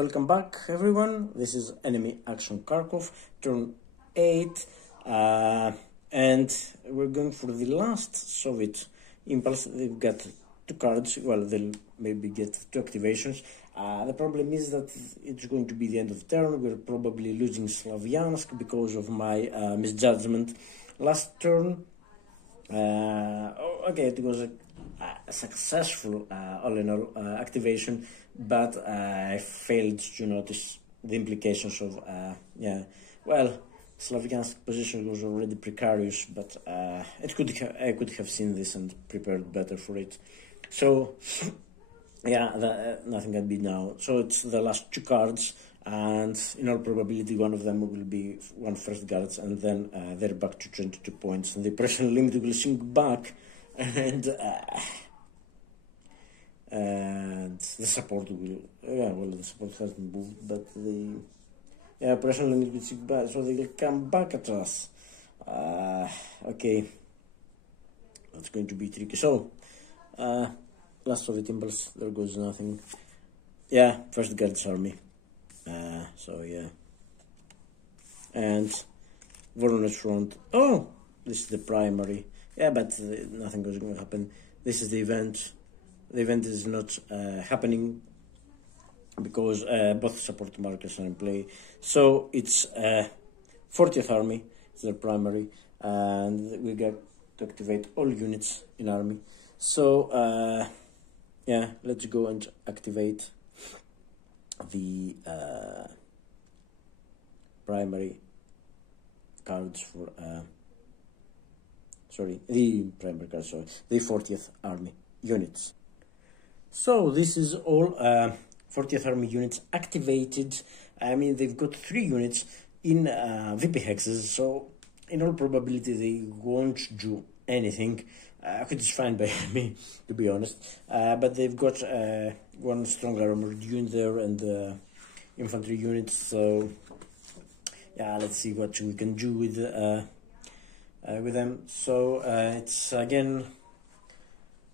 welcome back everyone. This is Enemy Action Kharkov, turn 8, and we're going for the last Soviet impulse. They've got 2 cards, well, they'll maybe get 2 activations. The problem is that it's going to be the end of turn. We're probably losing Slavyansk because of my misjudgment last turn. Okay, it was a successful all in all activation, but I failed to notice the implications of well, Slavyansk position was already precarious, but I could have seen this and prepared better for it. So yeah, nothing can be now. So it's the last 2 cards, and in all probability one of them will be 1 first guards, and then they're back to 22 points, and the pressure limit will sink back, and the support will, the support hasn't moved, but the pressure limit will sink back, so they will come back at us. Okay, that's going to be tricky. So last Soviet impulse, there goes nothing. Yeah, first guards army. So yeah, and Voronezh front. Oh, this is the primary. Yeah, but nothing was going to happen. This is the event. The event is not happening because both support markers are in play. So it's 40th army, it's their primary, and we got to activate all units in army. So yeah, let's go and activate the primary cards for the 40th army units. So this is all 40th army units activated. I mean, they've got 3 units in VP hexes, so in all probability they won't do anything, which is fine by me, to be honest. But they've got 1 strong armored unit there and infantry units, so yeah, let's see what we can do with them. So it's again,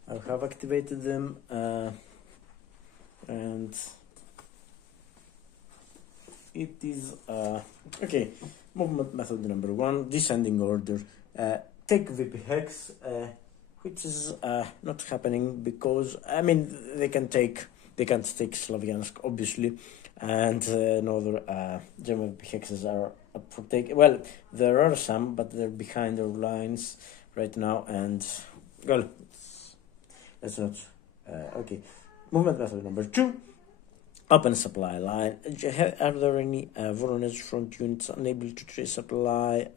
I have activated them, and it is okay. Movement method number 1, descending order. Take VP hex, which is not happening because I mean they can't take Slavyansk obviously, and no other German VP hexes are up for take. Well, there are some, but they're behind our lines right now, and well, that's not okay. Movement method number 2, open supply line. Are there any Voronezh front units unable to trace supply?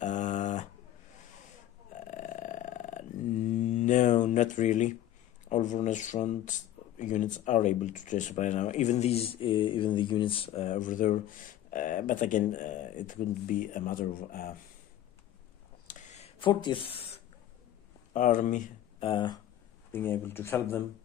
No, not really. All Voronezh front units are able to trace supply now. Even these, even the units over there. But again, it wouldn't be a matter of 40th army being able to help them.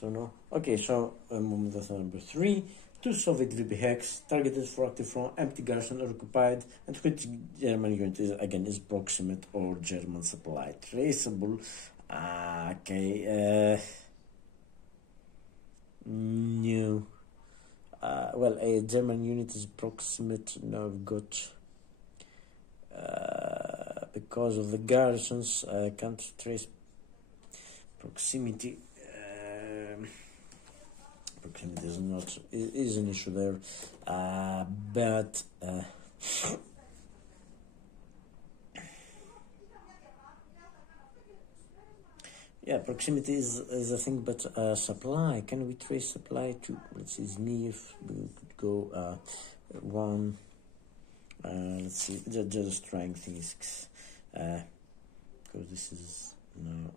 So no. Okay, so movement method number 3. 2 Soviet VP hex targeted for active front, empty garrison or occupied, and which German unit is proximate or German supply traceable. Okay. No. Well, a German unit is proximate. Now I've got because of the garrisons, I can't trace proximity. Proximity is an issue there, but yeah, proximity is a thing, but supply, can we trace supply to, let's see, Zniev, we could go 1, let's see, just trying things, because this is, no,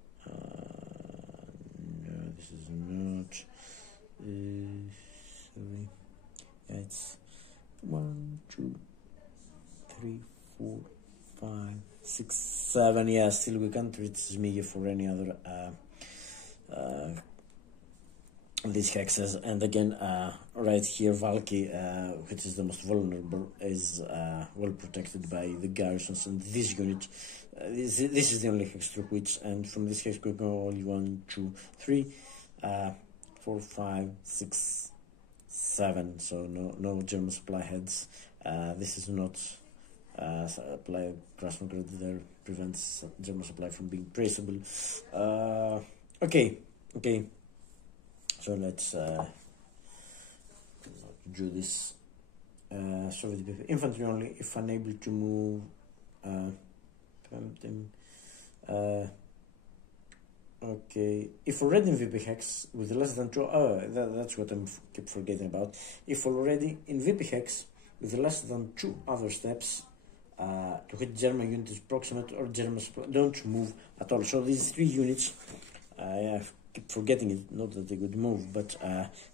this is not, sorry, yeah, it's 1, 2, 3, 4, 5, 6, 7. Yeah, still we can't reach Zmiev for any other these hexes. And again, right here, Valky, which is the most vulnerable, is well protected by the garrisons. And this unit, this is the only hex through which, and from this hex we go only 1, 2, 3, 4, 5, 6, 7, so no German supply heads. This is not supply Krasnograd there, prevents German supply from being traceable. Okay, so let's do this. Soviet infantry only if unable to move. Okay, if already in VP hex with less than 2, that's what I keep forgetting about. If already in VP hex with less than 2 other steps to hit German units proximate or German supply, don't move at all. So these 3 units, I keep forgetting it, not that they could move, but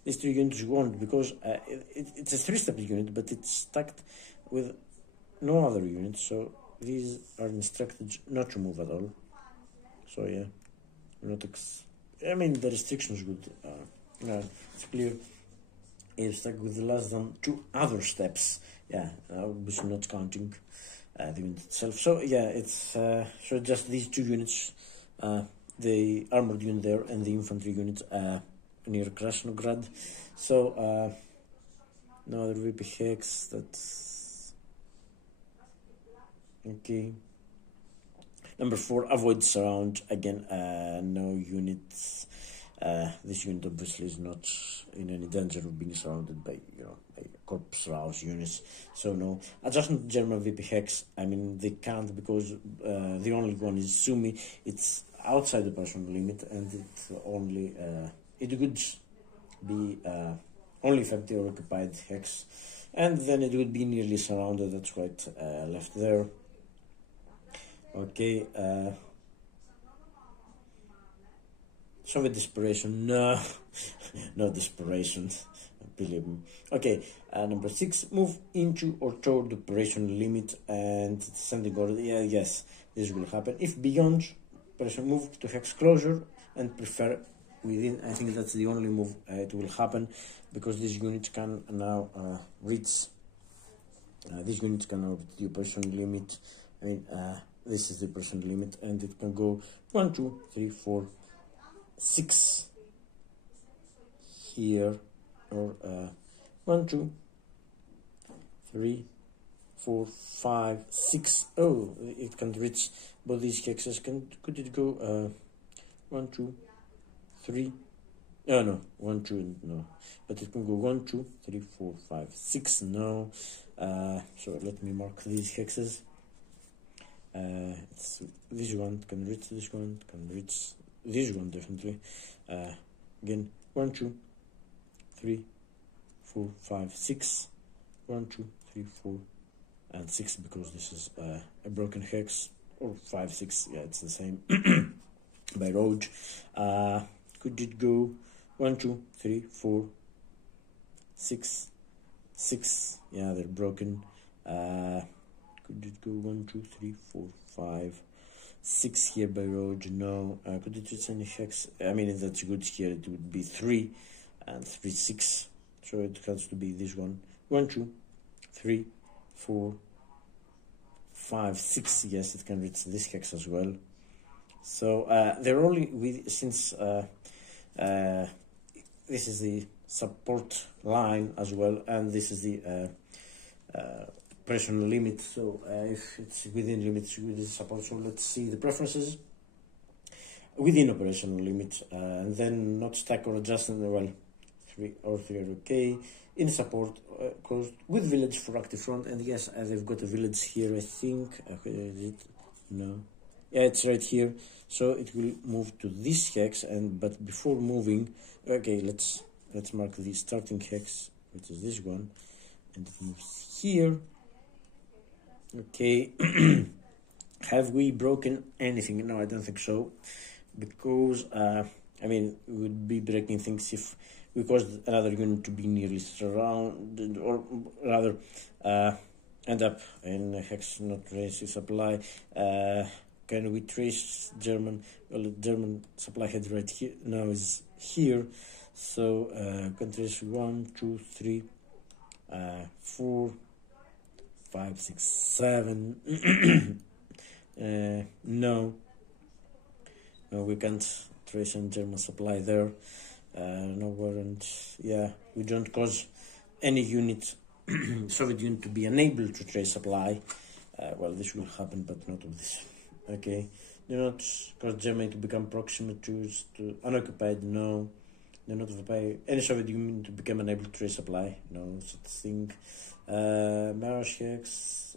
these 3 units won't, because it's a 3-step unit, but it's stacked with no other units, so these are instructed not to move at all. So yeah. I mean, the restrictions would, it's clear. It's stuck with less than 2 other steps. Yeah, obviously not counting the unit itself. So yeah, it's so just these 2 units, the armored unit there and the infantry unit near Krasnograd. So now the VP hex. That's okay. Number 4, avoid surround. Again, no units. This unit obviously is not in any danger of being surrounded by, by Corps Raus units. So no. Adjustment German VP hex. I mean, they can't, because the only one is Sumi. It's outside the personal limit, and it's only it could be only if empty or occupied hex, and then it would be nearly surrounded. That's why it left there. Okay, Soviet desperation, no, no desperation, believe me. Okay, number 6, move into or toward the operation limit and sending order. Yeah, yes, this will happen. If beyond operation, move to hex closure and prefer within. I think that's the only move it will happen, because these units can now reach. These units can now reach the operation limit. I mean. This is the percent limit, and it can go 1, 2, 3, 4, 6 here, or 1, 2, 3, 4, 5, 6. Oh, it can reach both these hexes. Could it go 1, 2, 3? No, 1, 2, no. But it can go 1, 2, 3, 4, 5, 6. No. So let me mark these hexes. It's this one can reach this one, can reach this one definitely. Again, 1, 2, 3, 4, 5, 6. 1, 2, 3, 4, and 6, because this is a broken hex, or 5, 6. Yeah, it's the same. By road. Could it go 1, 2, 3, 4, 6, 6? Yeah, they're broken. Could it go 1, 2, 3, 4, 5, 6 here by road? No. Could it reach any hex? I mean, if that's good here, it would be 3 and 3, 6. So it has to be this one. 1, 2, 3, 4, 5, 6. Yes, it can reach this hex as well. So they're only with, since this is the support line as well, and this is the operational limit, so if it's within limits with the support. So let's see the preferences within operational limit, and then not stack or adjust. Well, 3 are okay. In support, closed with village for active front, and yes, they've got a village here, I think. Is it? No. Yeah, it's right here. So it will move to this hex, but before moving, okay, let's mark the starting hex, which is this one, and it moves here. Okay. Have we broken anything? No, I don't think so, because I mean, we would be breaking things if we caused another unit to be nearly surrounded, or rather end up in a hex not tracing supply. Can we trace German? Well, the German supply head right here now is here, so can trace 1, 2, 3, 4, 5, 6, 7. No, we can't trace any German supply there. No warrant. Yeah, we don't cause any unit, Soviet unit, to be unable to trace supply. Well, this will happen, but not with this. Okay, do not cause Germany to become proximate to unoccupied. No, do not occupy any Soviet Union to become unable to trace supply. No such thing. Marasheks,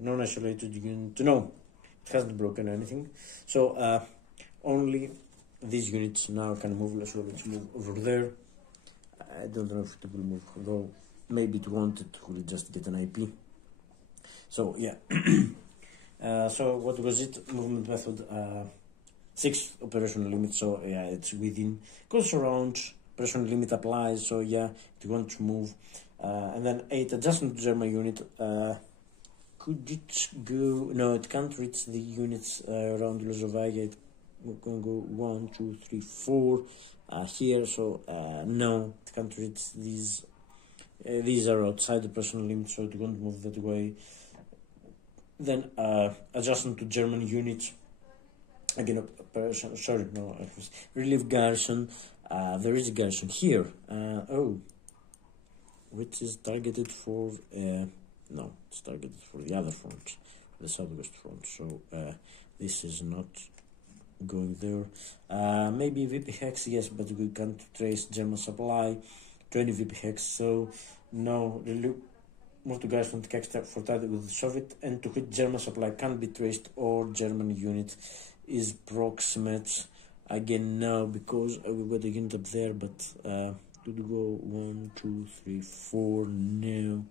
non-isolated unit. No, it hasn't broken anything. So only these units now can move. So let's move over there. I don't know if it will move, though maybe it won't. It will just get an IP. So yeah. So what was it? Movement method 6 operational limit. So yeah, it's within. Goes around. Operational limit applies. So yeah, it won't move. And then 8 adjustment to German unit. Could it go? No, it can't reach the units around Yugoslavia. It can go 1, 2, 3, 4 here. So no, it can't reach these. These are outside the personal limit, so it won't move that way. Then adjustment to German units. Again, operation. Sorry, no. Relief garrison. There is a garrison here. Oh, which is targeted for. No, it's targeted for the other front, the southwest front. So this is not going there. Maybe VP hex, yes, but we can't trace German supply. 20 VP hex. So no, really. Move to Garrison for target with the Soviet, and to hit German supply can't be traced, or German unit is proximate. Again, no, because we got a unit up there, but could go 1, 2, 3, 4, no.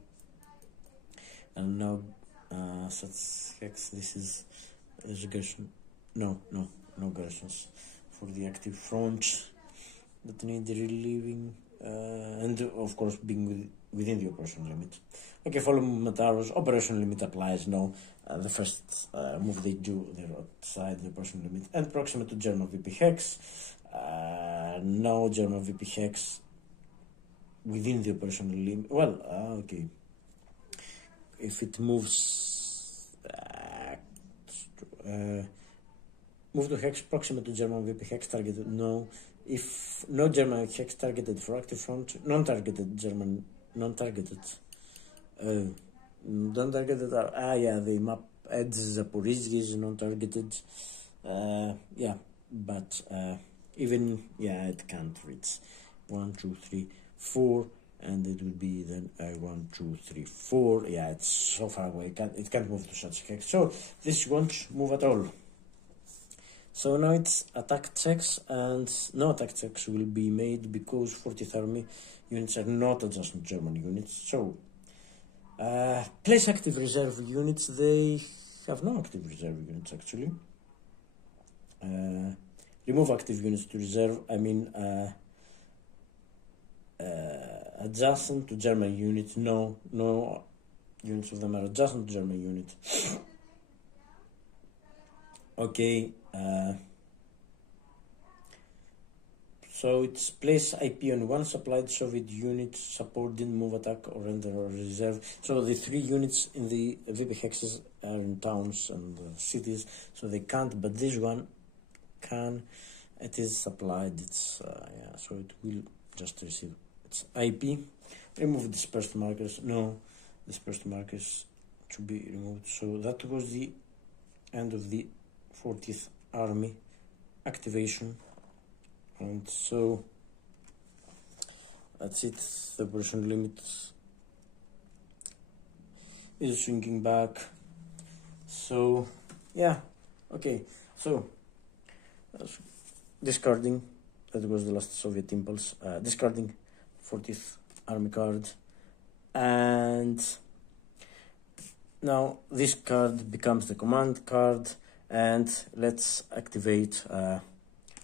And now such hex. This is a Garrison. No Garrisons for the active front that need relieving, and of course being within the operational limit. Okay, follow movement arrows. Operational limit applies. No, the first move they do, they're outside the operational limit. And proximate to German VP hex. No German VP hex within the operational limit. Well, okay. If it moves, move to hex proximate to German VP hex targeted. No. If no German hex targeted for active front, non-targeted German, non-targeted. Non-targeted are, yeah, the map adds Zaporizhzhia is non-targeted. Yeah, but even, yeah, it can't reach 1, 2, 3, 4, and it would be then 1, 2, 3, 4. Yeah, it's so far away. It can't move to such hex. So this won't move at all. So now it's attack checks, and no attack checks will be made because 40th Army units are not adjustment German units. So place active reserve units. They have no active reserve units actually. Remove active units to reserve. I mean adjacent to German units. No units of them are adjacent to German units. Okay. So it's place IP on one supplied Soviet unit, support didn't move attack or enter or reserve. So the 3 units in the VP hexes are in towns and cities, so they can't, but this one can. It is supplied. It's yeah, so it will just receive its IP. Remove dispersed markers. No, dispersed markers to be removed. So that was the end of the 40th Army activation, and so that's it. The operation limit is shrinking back. So yeah, okay, so discarding, that was the last Soviet impulse, discarding 40th Army card, and now this card becomes the command card. And let's activate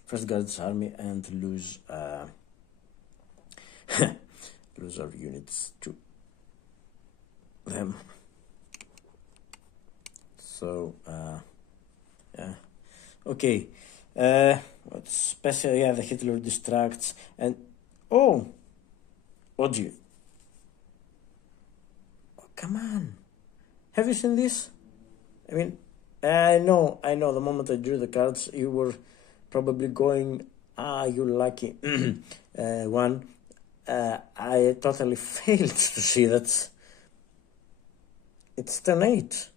First Guards Army and lose lose our units to them. So yeah, okay. What's special? Yeah, the Hitler distracts, and oh, Oji. Oh, come on, have you seen this? I mean, I know. The moment I drew the cards, you were probably going, you lucky one. I totally failed to see that it's turn 8.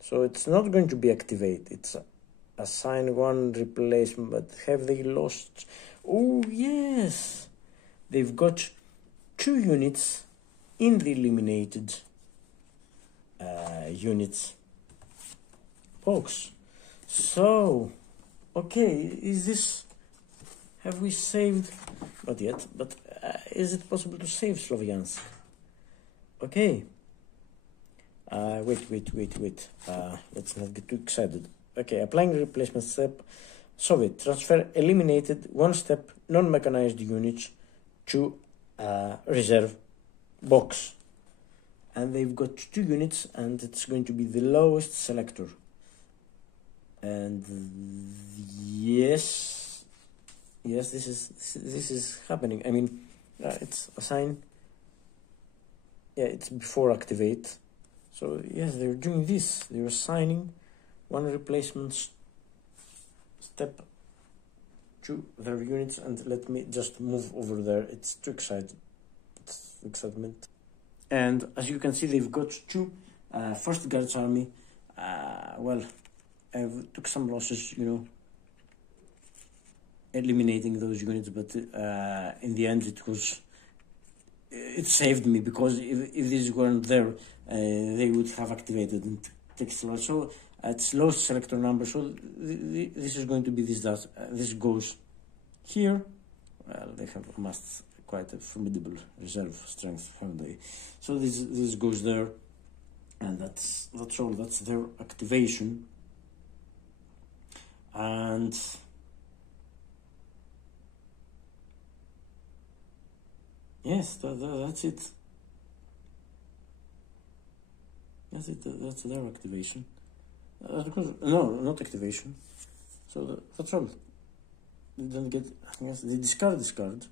So it's not going to be activated. It's assign 1 replacement, but have they lost? Oh, yes. They've got 2 units in the eliminated units box. So, okay, is this... Have we saved? Not yet, but is it possible to save Sloviansk? Okay. Wait. Let's not get too excited. Okay, applying the replacement step. Soviet, transfer eliminated 1-step non-mechanized units to reserve box. And they've got 2 units, and it's going to be the lowest selector. And yes, this is happening. I mean, it's assign. Yeah, it's before activate. So yes, they're doing this. They're assigning 1 replacement step to their units, and let me just move over there. It's too exciting. It's excitement. And as you can see, they've got 2 First Guards Army. Well, I took some losses, you know, eliminating those units, but in the end it saved me, because if these weren't there, they would have activated and takes a lot. So it's low selector number. So this is going to be this goes here. Well, they have amassed quite a formidable reserve strength, haven't they? So this goes there, and that's all. That's their activation. And yes, that's it. That's it. That's their activation. No, not activation. So that's all. They don't get. Yes, they discard.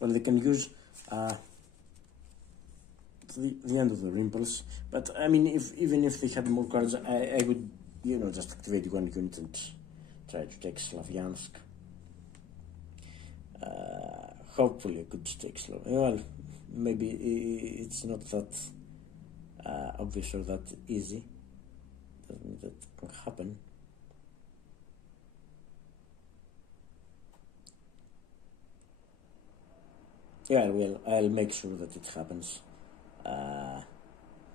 Well, they can use the end of their impulse. But I mean, even if they had more cards, I would, you know, just activate 1 unit and try to take Slavyansk. Hopefully I could take Slovakia. Well, maybe it's not that obvious or that easy. Doesn't mean that can happen. Yeah, well, I'll make sure that it happens.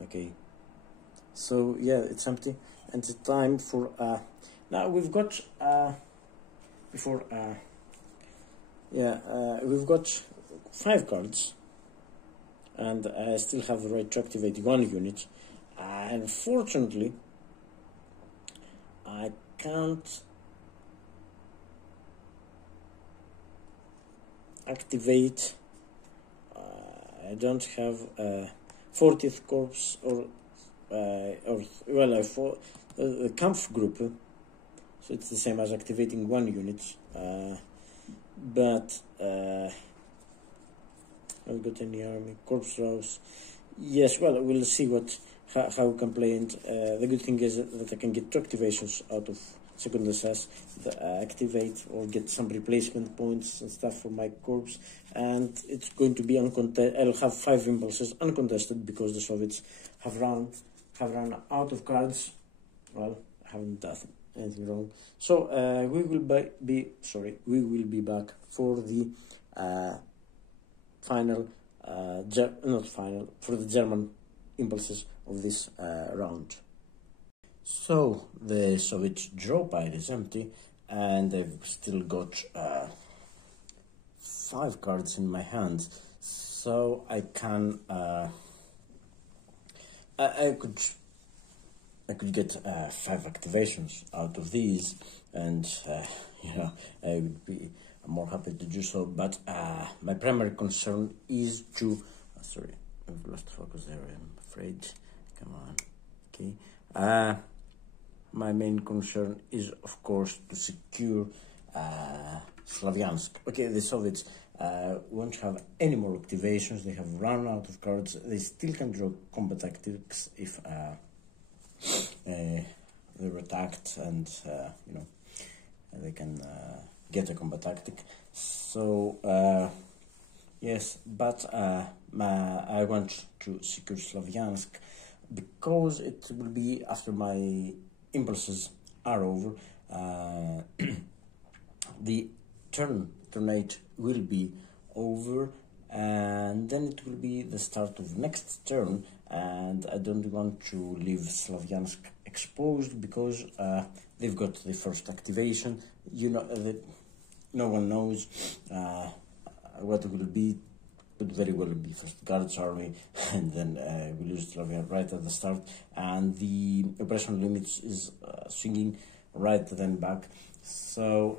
Okay. So yeah, it's empty, and it's time for now we've got we've got 5 cards, and I still have the right to activate 1 unit. Unfortunately, I can't activate. I don't have 40th Corps or the Kampf group, so it's the same as activating 1 unit. But I've got any army Corps Raus. Yes, well, we'll see how we can play. And the good thing is that I can get 2 activations out of second SS, activate or get some replacement points and stuff for my corps, and it's going to be uncontested. I'll have 5 impulses uncontested because the Soviets have run out of cards. Well, I haven't done anything wrong. So we will be back for the for the German impulses of this round. So the Soviet draw pile is empty, and I've still got 5 cards in my hand, so I can I could get 5 activations out of these, and you know, I would be more happy to do so. But my primary concern is to sorry, I've lost focus there, I'm afraid. Come on. Okay. My main concern is, of course, to secure Slavyansk. Okay, the Soviets won't have any more activations. They have run out of cards. They still can draw combat tactics if they're attacked, and you know, they can get a combat tactic. So yes, but I want to secure Slavyansk because it will be after my impulses are over. The turn 8 will be over, and then it will be the start of next turn, and I don't want to leave Slavyansk exposed because they've got the first activation. You know that no one knows what it will be. Could very well be first Guards army, and then we lose Slavyansk right at the start, and the operational limits is swinging right then back. So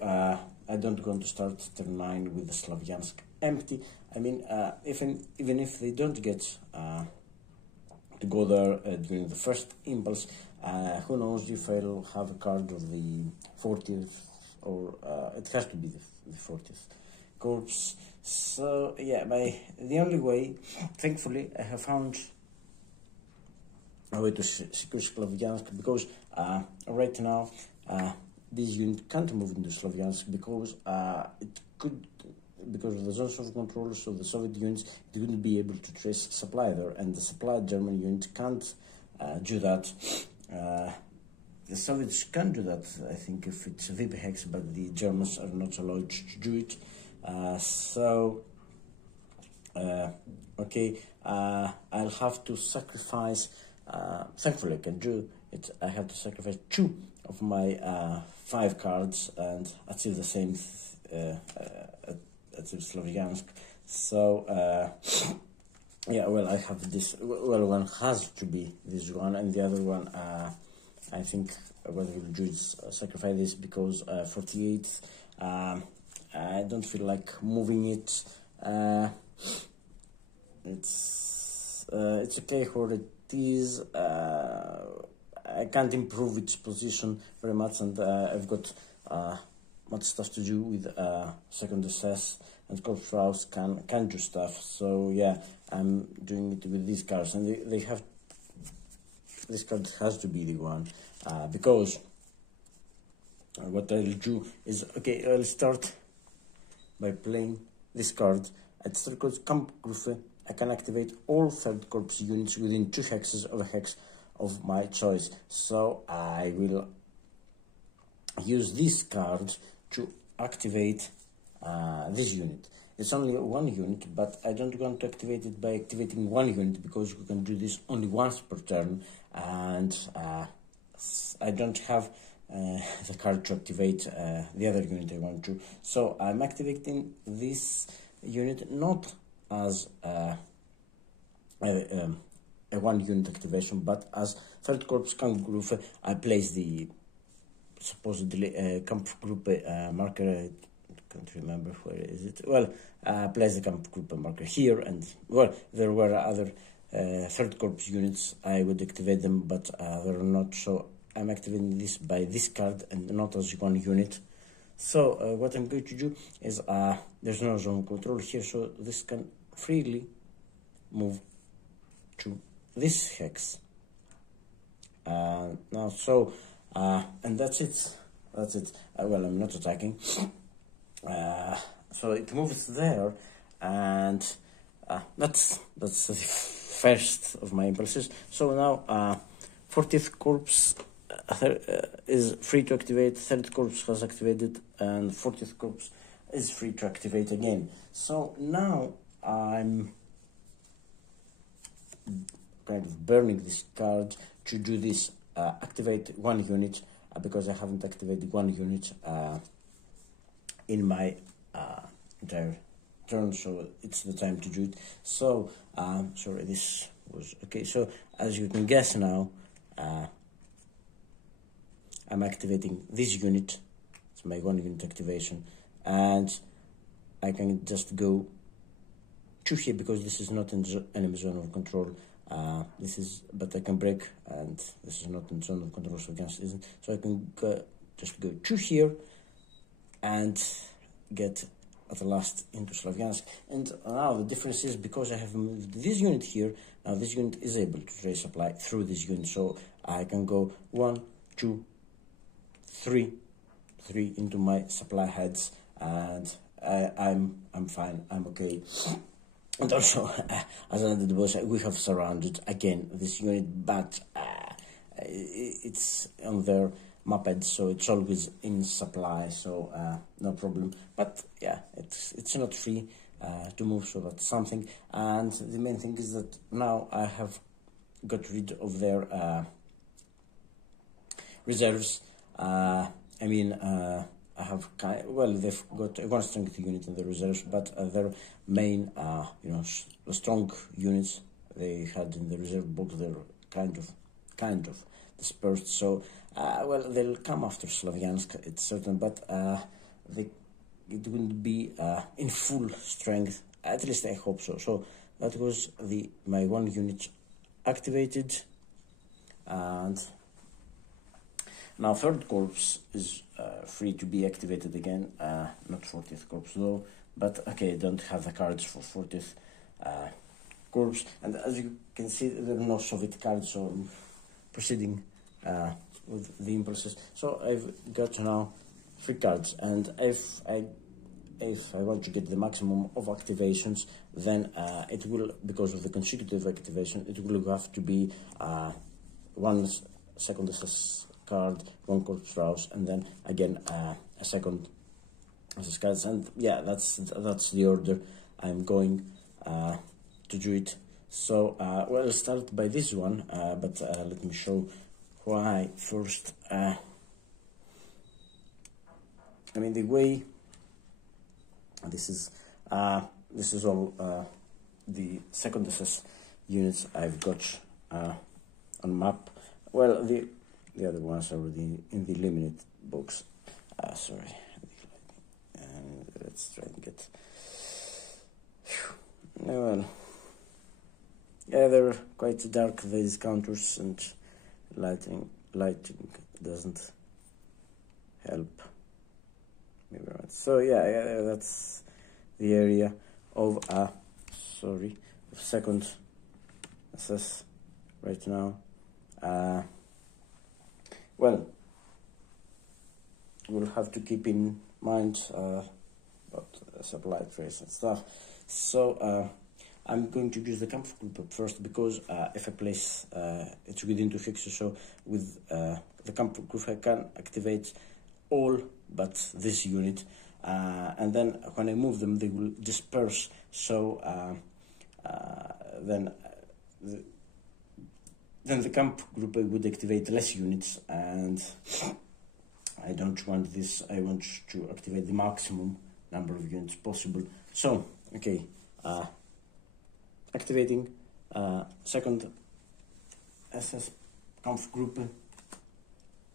I don't want to start turn 9 with the Slavyansk empty. I mean, even if they don't get to go there during the first impulse, who knows if I'll have a card of the 40th, or it has to be the 40th corps. So yeah, the only way, thankfully, I have found a way to secure Slavyansk, because right now this unit can't move into Slavyansk because because of the zones of control, so the Soviet units, it wouldn't be able to trace supply there, and the supply German unit can't do that. The Soviets can do that, I think, if it's VP hex, but the Germans are not allowed to do it. Okay, I'll have to sacrifice, thankfully I can do it, I have to sacrifice 2 of my 5 cards and achieve the same achieve Slavyansk. So yeah, well, I have this, well, one has to be this one, and the other one, I think what we'll do is sacrifice this, because 48, I don't feel like moving it. It's okay where it is. I can't improve its position very much, and I've got much stuff to do with second SS, and Corps Raus can do stuff. So yeah, I'm doing it with these cards, and they have, this card has to be the one, because what I'll do is, okay, I'll start by playing this card. At third corps Kampfgruppe, I can activate all third corps units within 2 hexes of a hex of my choice. So I will use this card to activate this unit. It's only 1 unit, but I don't want to activate it by activating 1 unit, because we can do this only once per turn, and I don't have the card to activate the other unit I want to. So I'm activating this unit not as a 1 unit activation, but as third corps Kampfgruppe. I place the supposedly Kampfgruppe marker. I can't remember where is it. Well, place the Kampfgruppe marker here, and well, there were other third corps units. I would activate them, but there are not. So I'm activating this by this card and not as 1 unit. So what I'm going to do is, there's no zone control here, so this can freely move to this hex. Now, so and that's it. That's it. Well, I'm not attacking. So it moves there, and that's the first of my impulses. So now 40th corps is free to activate, 3rd corps has activated, and 40th corps is free to activate again. So now I'm kind of burning this card to do this, activate 1 unit, because I haven't activated 1 unit in my entire turn, so it's the time to do it. So sorry, this was okay. So as you can guess now, I'm activating this unit. It's my 1 unit activation, and I can just go to here, because this is not in enemy zone of control. This is, but I can break, and this is not in zone of control, so against isn't. So I can just go to here and get at the last into Slavyansk. And now the difference is, because I have moved this unit here, now this unit is able to trace supply through this unit. So I can go 1, 2, 3 into my supply heads, and I'm fine. I'm okay. And also, as an added bonus, we have surrounded again this unit, but it's on their moped, so it's always in supply, so no problem. But yeah, it's not free to move, so that's something. And the main thing is that now I have got rid of their reserves. I have they've got one strength unit in the reserves, but their main the strong units they had in the reserve box, they're kind of dispersed. So they'll come after Slavyansk, it's certain, but it wouldn't be in full strength, at least I hope so. So that was my one unit activated. And now 3rd Corps is free to be activated again, not 40th Corps though, but okay, don't have the cards for 40th Corps. And as you can see, there are no Soviet cards, so I'm proceeding with the impulses. So I've got now 3 cards, and if I want to get the maximum of activations, then it will, because of the consecutive activation, it will have to be 1 second SS card, 1 Corpse Raus, and then again a second SS cards. And yeah, that's the order I'm going to do it. So I'll start by this one, but let me show why first. The way this is all the second SS units I've got on map. Well, the other ones are already in the limited box. Sorry. Let's try and get. Well, yeah, they're quite dark, these counters, and lighting doesn't help. So yeah, that's the area of second SS right now. Well, we'll have to keep in mind about supply trace and stuff. So I'm going to use the camp group first, because if I place it's within 2 hexes, so with the camp group I can activate all but this unit, and then when I move them they will disperse. So then the camp group would activate less units, and I don't want this. I want to activate the maximum number of units possible. So okay, activating second SS camp group,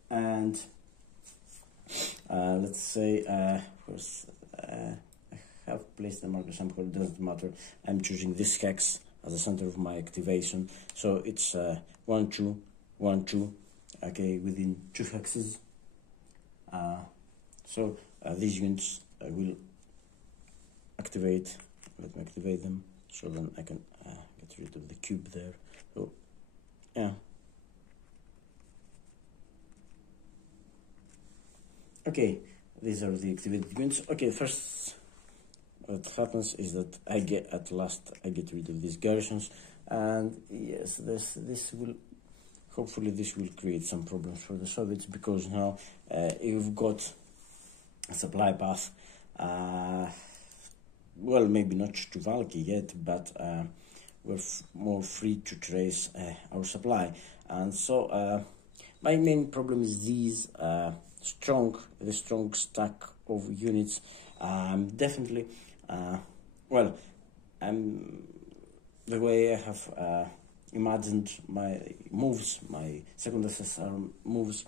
and let's say first I have placed the marker somewhere, it doesn't matter. I'm choosing this hex as the center of my activation, so it's 1 2 1 2, okay, within 2 hexes. So these units will activate. Let me activate them, so then I can get rid of the cube there. So yeah, okay, these are the activated units. Okay, first what happens is that at last I get rid of these garrisons, and yes, this will hopefully create some problems for the Soviets, because now you've got a supply path. Well, maybe not to Valky yet, but we're more free to trace our supply. And so my main problem is these the strong stack of units. Definitely, the way I have imagined my moves, my second SSR moves,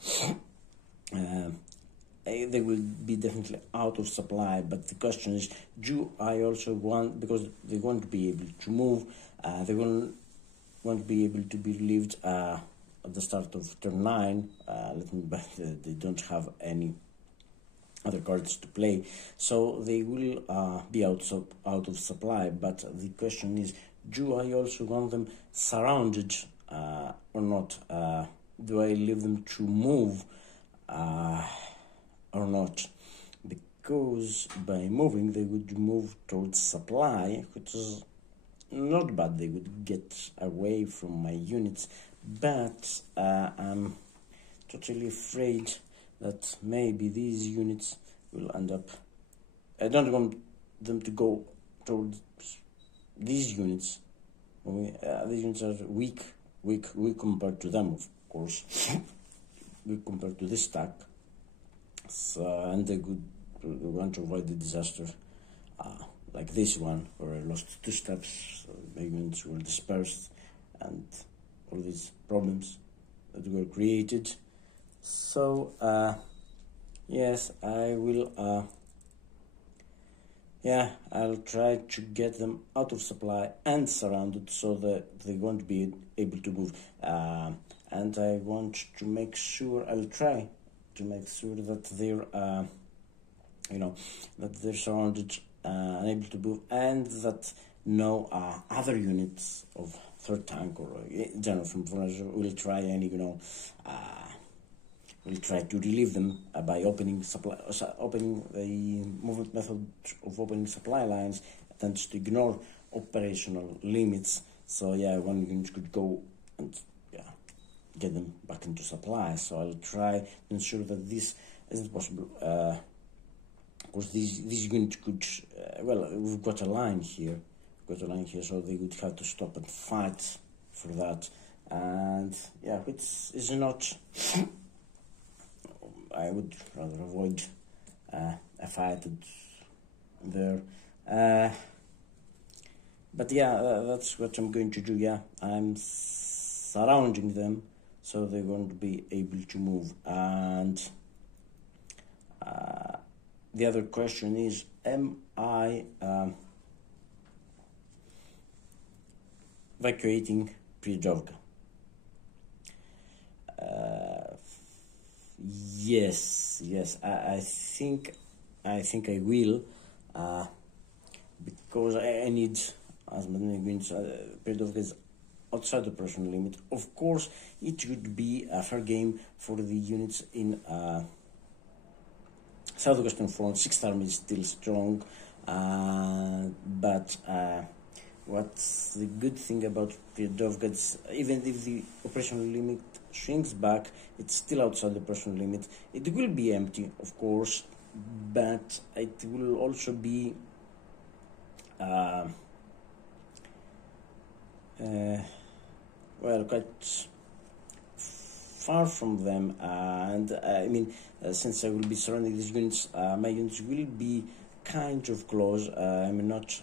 they will be definitely out of supply. But the question is, do I also want, because they won't be able to move, they won't be able to be relieved at the start of turn 9, but they don't have any other cards to play, so they will be out of supply. But the question is, do I also want them surrounded or not? Do I leave them to move or not? Because by moving they would move towards supply, which is not bad. They would get away from my units, but I'm totally afraid that maybe these units will end up. I don't want them to go towards these units. These units are weak compared to them, of course. Weak compared to this stack. So, and they would want to avoid the disaster like this one, where I lost 2 steps, my units were dispersed, and all these problems that were created. So, yes, I will, I'll try to get them out of supply and surrounded so that they won't be able to move. And I want to make sure, I'll try to make sure that they're, that they're surrounded, unable to move, and that no other units of 3rd tank or general from Voyager will try any, will try to relieve them by opening the movement method of opening supply lines tends to ignore operational limits. So yeah, one unit could go and get them back into supply. So I'll try to ensure that this isn't possible. Of course, these units could, we've got a line here. So they would have to stop and fight for that. And yeah, which is not. I would rather avoid a fight there. But yeah, that's what I'm going to do. Yeah, I'm surrounding them so they won't be able to move. And the other question is, am I evacuating Priyadovka? Yes, I think I will, because I need as many units. Priyadovka is outside the operational limit. Of course, it would be a fair game for the units in Southwestern Front. 6th Army is still strong, but what's the good thing about Priyadovka is, even if the operational limit shrinks back, it's still outside the operational limit. It will be empty, of course, but it will also be quite far from them, and since I will be surrounding these units, my units will be kind of close. I'm not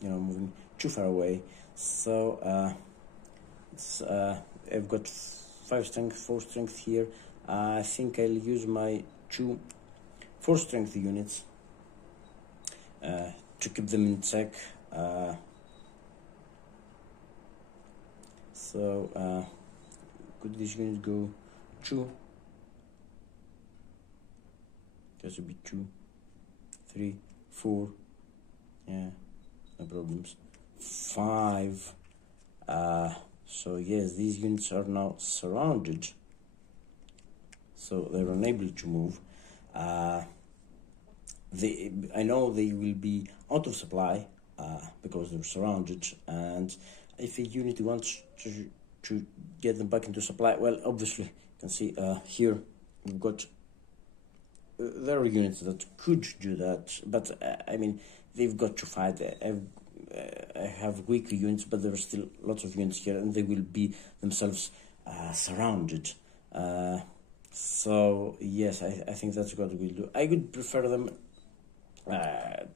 moving too far away, so I've got 5 strength, 4 strength here. I think I'll use my 2 4 strength units to keep them in check. Could this unit go 2? That would be 2, 3, 4. Yeah, no problems. 5. So yes, these units are now surrounded, so they're unable to move. I know they will be out of supply because they're surrounded, and if a unit wants to get them back into supply, well, obviously you can see here we've got there are units that could do that, but they've got to fight. I have weak units, but there are still lots of units here, and they will be themselves surrounded. So yes, I think that's what we'll do. I would prefer them I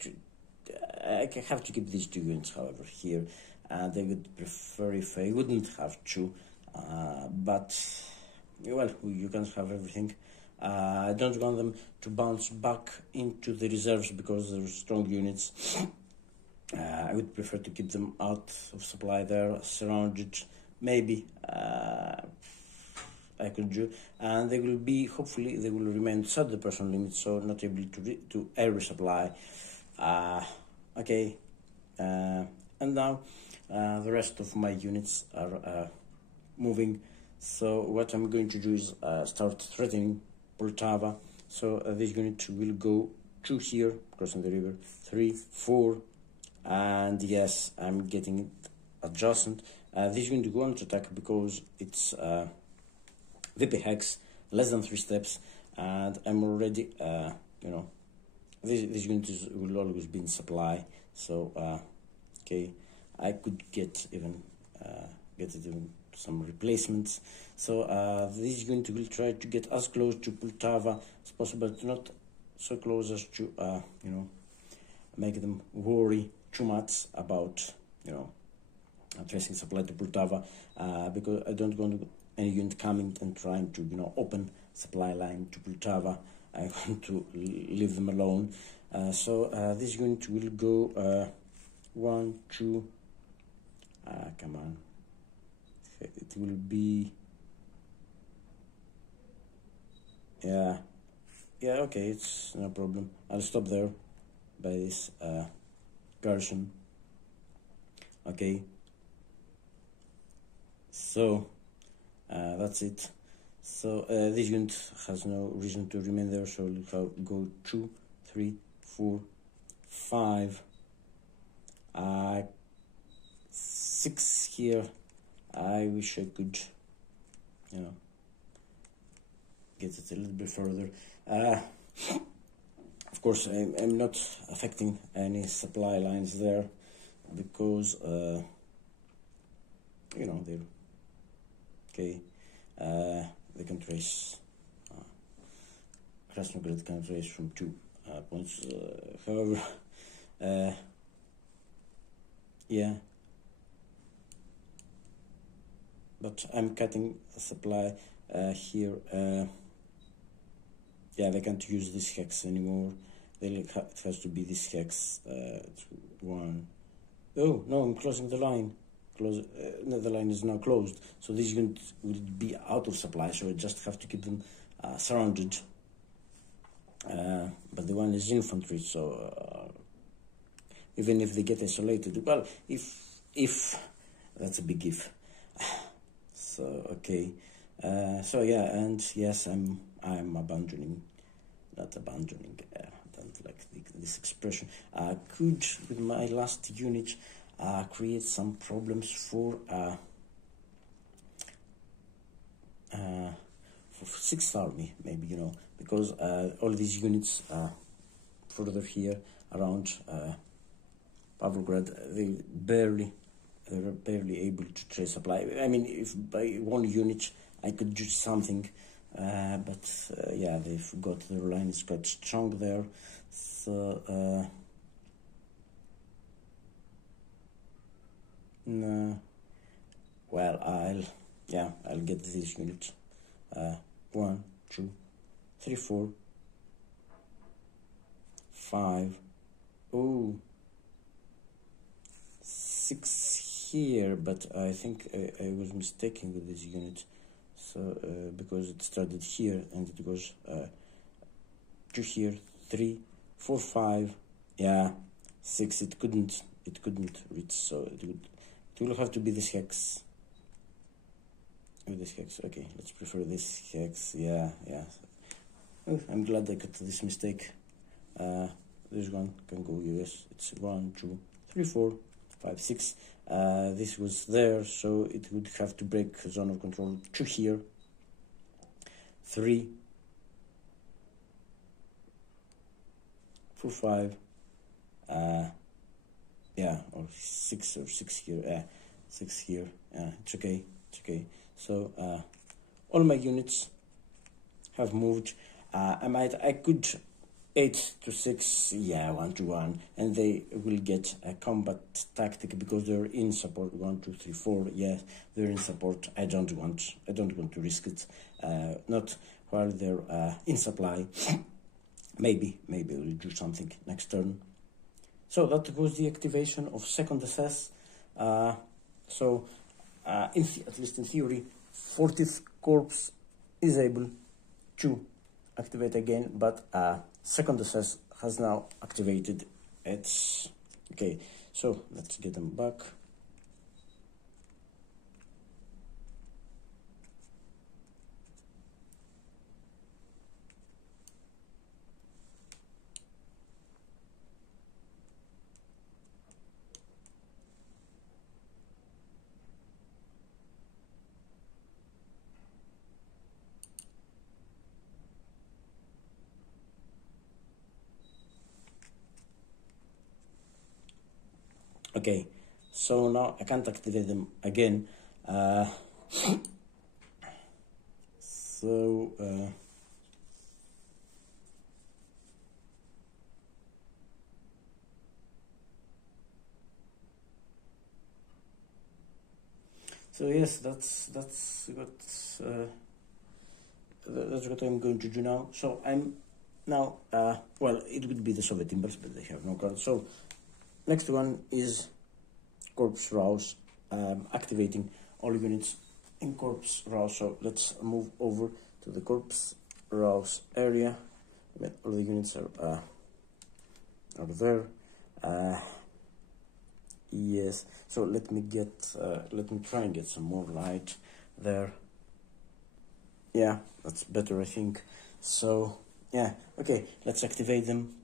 have to keep these 2 units, however, here, and I would prefer if I wouldn't have to, but well, you can't have everything. I don't want them to bounce back into the reserves because they're strong units. I would prefer to keep them out of supply there, surrounded. Maybe I could do, and they will be, hopefully they will remain inside the personal limit, so not able to air resupply. Okay, and now the rest of my units are moving. So what I'm going to do is start threatening Poltava. So this unit will go 2 here, crossing the river, 3, 4, and yes, I'm getting it adjacent. This is going to go on to attack because it's VP hex, less than 3 steps, and I'm already, you know, this unit will always be in supply, so okay, I could get even some replacements. So this unit will try to get as close to Poltava as possible, to not so close as to you know, make them worry too much about, you know, tracing supply to Poltava, because I don't want any unit coming and trying to, you know, open supply line to Poltava. I want to leave them alone. So this unit will go 1, 2, come on, it will be, yeah, okay, it's no problem. I'll stop there by this Garrison. Okay, so that's it. So this unit has no reason to remain there, so we'll go 2, 3, 4, 5, 6 here. I wish I could, you know, get it a little bit further. Of course, I'm not affecting any supply lines there because, you know, they're okay. They can trace, Krasnogorod can trace from 2 points. However, yeah, but I'm cutting a supply here. Yeah, they can't use this hex anymore. It has to be this hex. 1. Oh no, I'm closing the line. No, the line is now closed, so this unit will be out of supply, so I just have to keep them surrounded. But the one is infantry, so even if they get isolated, well, if that's a big if. So okay, so yeah, and yes, I'm abandoning, not abandoning. I don't like this expression. Could, with my last unit, create some problems for 6th Army, maybe, you know, because all these units further here around Pavlograd, they're barely able to trace supply. I mean, if by one unit I could do something, but yeah, they've got their line is quite strong there, so no. Well, I'll get this unit. 1, 2, 3, 4, 5. Oh, 6 here, but I think I was mistaken with this unit. So because it started here and it goes 2 here, 3, 4, 5. Yeah, 6. It couldn't reach. So it will have to be this hex. With this hex, okay, let's prefer this hex. Yeah. Oh, I'm glad I got this mistake. This one can go US. It's 1, 2, 3, 4, 5, 6. This was there, so it would have to break zone of control 2 here, 3, 4, 5. Yeah, or 6 here. 6 here. It's okay. So all my units have moved. I could 8 to 6, yeah, 1 to 1, and they will get a combat tactic because they're in support. 1, 2, 3, 4. Yes, they're in support. I don't want to risk it. Not while they're in supply. Maybe we'll do something next turn. So that was the activation of 2nd SS. At least in theory, 40th Corps is able to activate again, but 2nd SS has now activated. It's okay. So let's get them back. Okay, so now I can't activate them again. So yes, that's what I'm going to do now. So I'm now well, it would be the Soviet Impulse, but they have no cards. So next one is Corps Raus, activating all units in Corps Raus. So let's move over to the Corps Raus area. All the units are there. Yes, so let me try and get some more light there. Yeah, that's better, I think. So yeah, okay, let's activate them.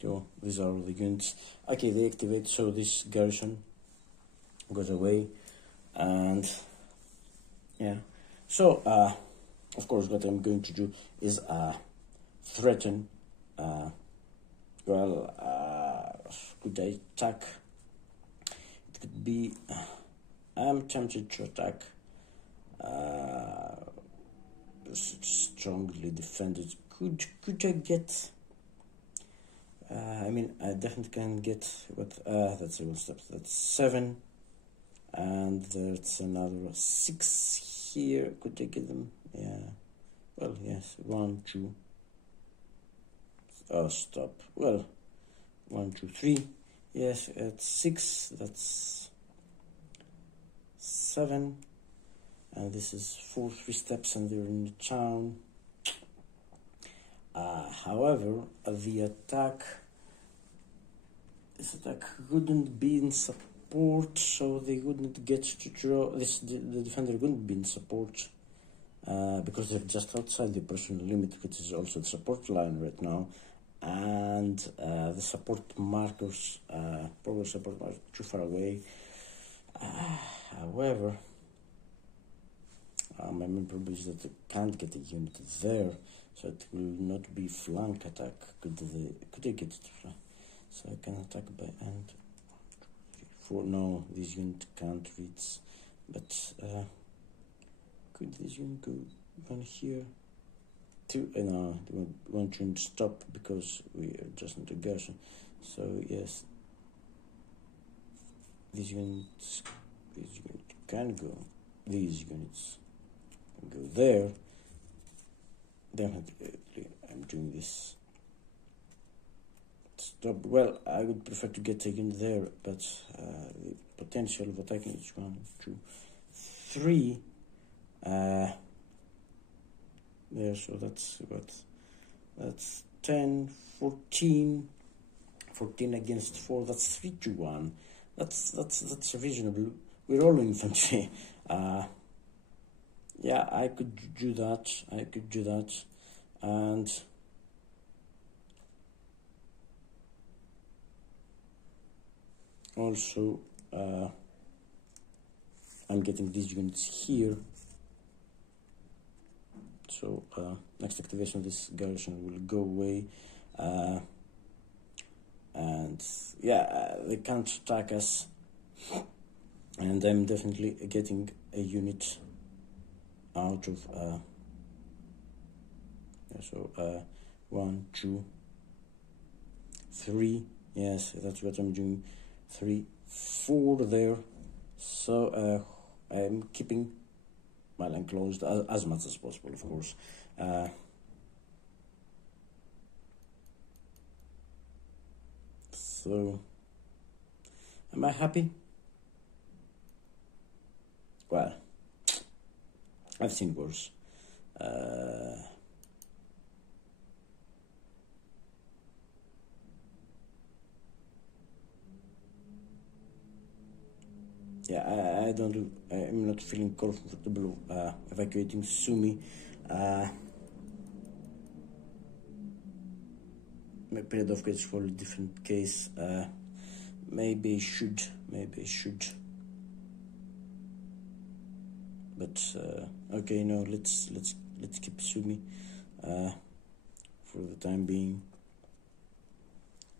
So these are all the units. Okay, they activate, so this garrison goes away, and yeah. So of course, what I'm going to do is threaten. Could I attack? It could be. I'm tempted to attack. Strongly defended. Could I get? I mean, I definitely can get what. That's a one step. That's 7, and there's another 6 here. Could I get them? Yeah. Well, yes. 1, 2. Oh, stop. Well, 1, 2, 3. Yes, at 6. That's 7, and this is 4 3 steps, and they're in the town. However, this attack wouldn't be in support, so they wouldn't get to draw. The defender wouldn't be in support because they're just outside the operational limit, which is also the support line right now, and the support markers, progress support markers, too far away. However, my main problem is that I can't get a unit there. So it will not be flank attack. Could I get it? So I can attack by end. 4. No, this unit can't reach. But could this unit go one here? 2. No, the one shouldn't stop because we are just not a garrison. So yes, these units can go. These units can go there. Definitely, I'm doing this. Stop. Well, I would prefer to get taken there, but the potential of attacking is 1, 2, 3. There, so that's what? That's 10, 14. 14 against 4. That's 3 to 1. That's reasonable. We're all infantry. Yeah, I could do that. And also I'm getting these units here. So next activation of this garrison will go away, and yeah, they can't attack us, and I'm definitely getting a unit out of so 1, 2, 3. Yes, that's what I'm doing. 3, 4 there. So I'm keeping my line closed as much as possible, of course. So am I happy? Well, I've seen worse. Yeah, I'm not feeling comfortable evacuating Sumi. My period of case is for a different case, maybe I should, but okay, no, let's keep Sumi for the time being.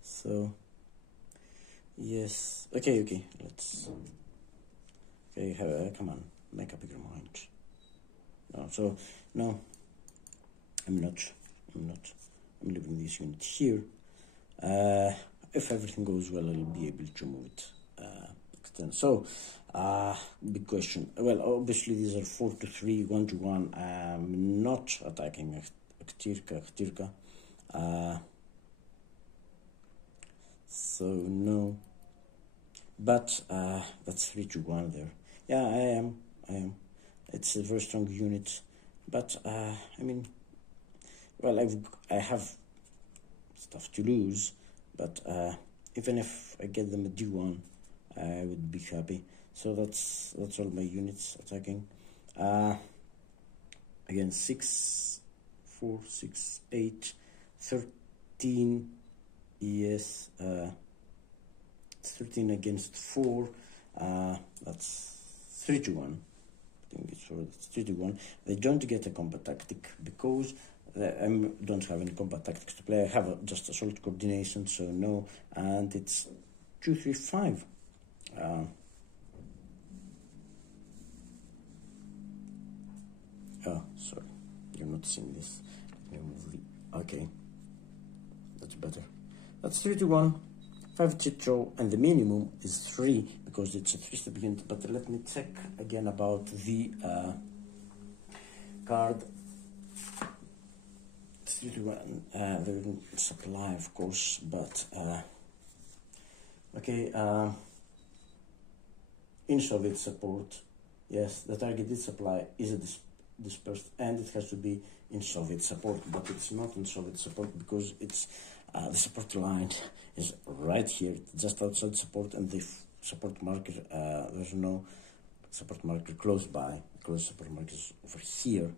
So yes, okay, let's, okay, come on, make up your mind. No, so no, I'm not, I'm leaving this unit here. If everything goes well, I'll be able to move it extend. So big question. Well, obviously these are 4-3, 1-1. I'm not attacking Khtirka. So no, but that's 3-1 there. Yeah, I am. It's a very strong unit, but I mean, well, I have stuff to lose, but even if I get them a D1, I would be happy. So that's all my units attacking. Again, 6, 4, 6, 8, 13. Yes, it's 13 against 4. That's 3-1. I think it's 3-1. They don't get a combat tactic because I don't have any combat tactics to play. I have just assault coordination, so no. And it's 2-3-5. Oh, sorry, you're not seeing this. Let me move the. Okay, that's better. That's 3-1. 5 Chit Draw, and the minimum is 3 because it's a 3-step unit. But let me check again about the card. 3-1. There is supply, of course, but okay. In Soviet support, yes, the targeted supply is a dispersed, and it has to be in Soviet support, but it's not in Soviet support because it's the support line is right here, just outside support, and the support marker, there's no support marker close by, because support marker is over here,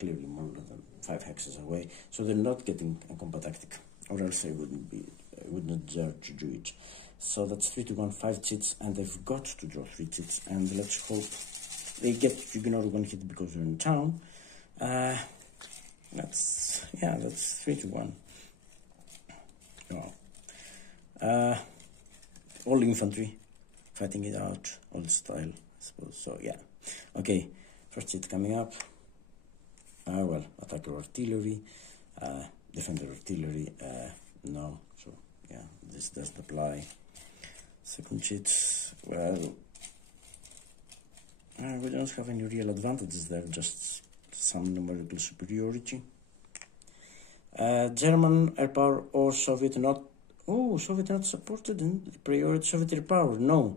clearly more than 5 hexes away, so they're not getting a combat tactic, or else I would not dare to do it. So that's 3-1, 5 chits, and they've got to draw 3 chits, and let's hope they get to ignore 1 hit because they're in town. That's 3-1. Oh. All infantry fighting it out, old style, I suppose. So yeah, okay. First hit coming up. Well, attacker artillery, defender artillery. No, so yeah, this doesn't apply. Second hit. Well, we don't have any real advantages there, just some numerical superiority. German air power or Soviet not. Oh, Soviet not supported in the priority Soviet air power. No,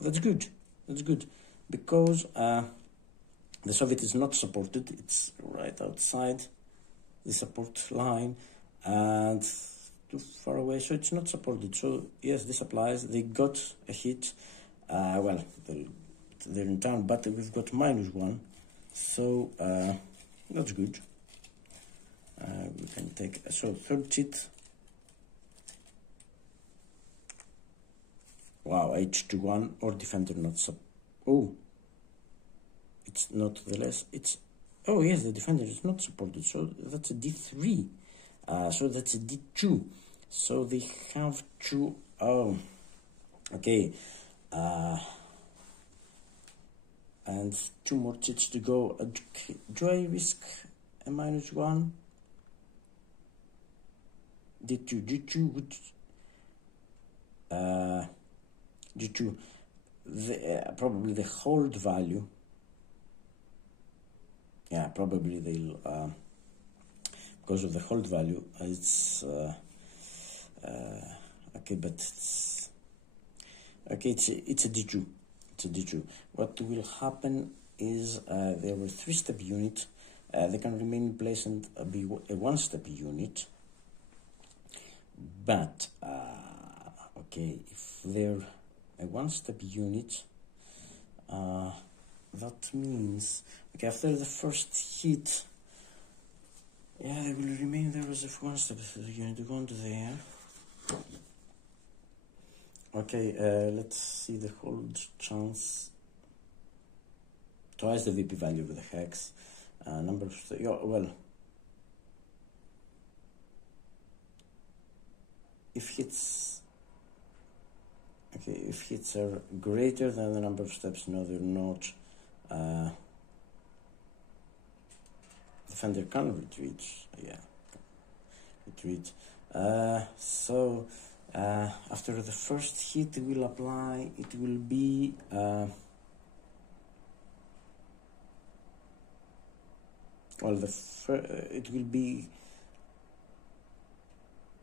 that's good. That's good because the Soviet is not supported. It's right outside the support line and too far away, so it's not supported. So yes, this applies. They got a hit. Well, they're in town, but we've got -1, so that's good. We can take so third chit. Wow, H2-1 or defender not sub. Oh, it's not the less. It's oh yes, the defender is not supported, so that's a D3. So that's a D2. So they have to. Oh, okay. And 2 more chits to go. Do I risk a -1? D2 would D2 probably the hold value. Yeah, probably they'll because of the hold value. It's okay, but it's okay. It's a D2. It's a D2. What will happen is they were 3-step unit. They can remain in place and be a 1-step unit. But okay, if they're a 1-step unit, that means okay, after the first hit, yeah, they will remain there as a 1-step unit. Go into there. Okay, let's see the hold chance. Twice the VP value of the hex. Number of well, if hits, okay, if hits are greater than the number of steps, no, they're not. Defender can retreat. Yeah, retreat. So after the first hit will apply, it will be well, it will be,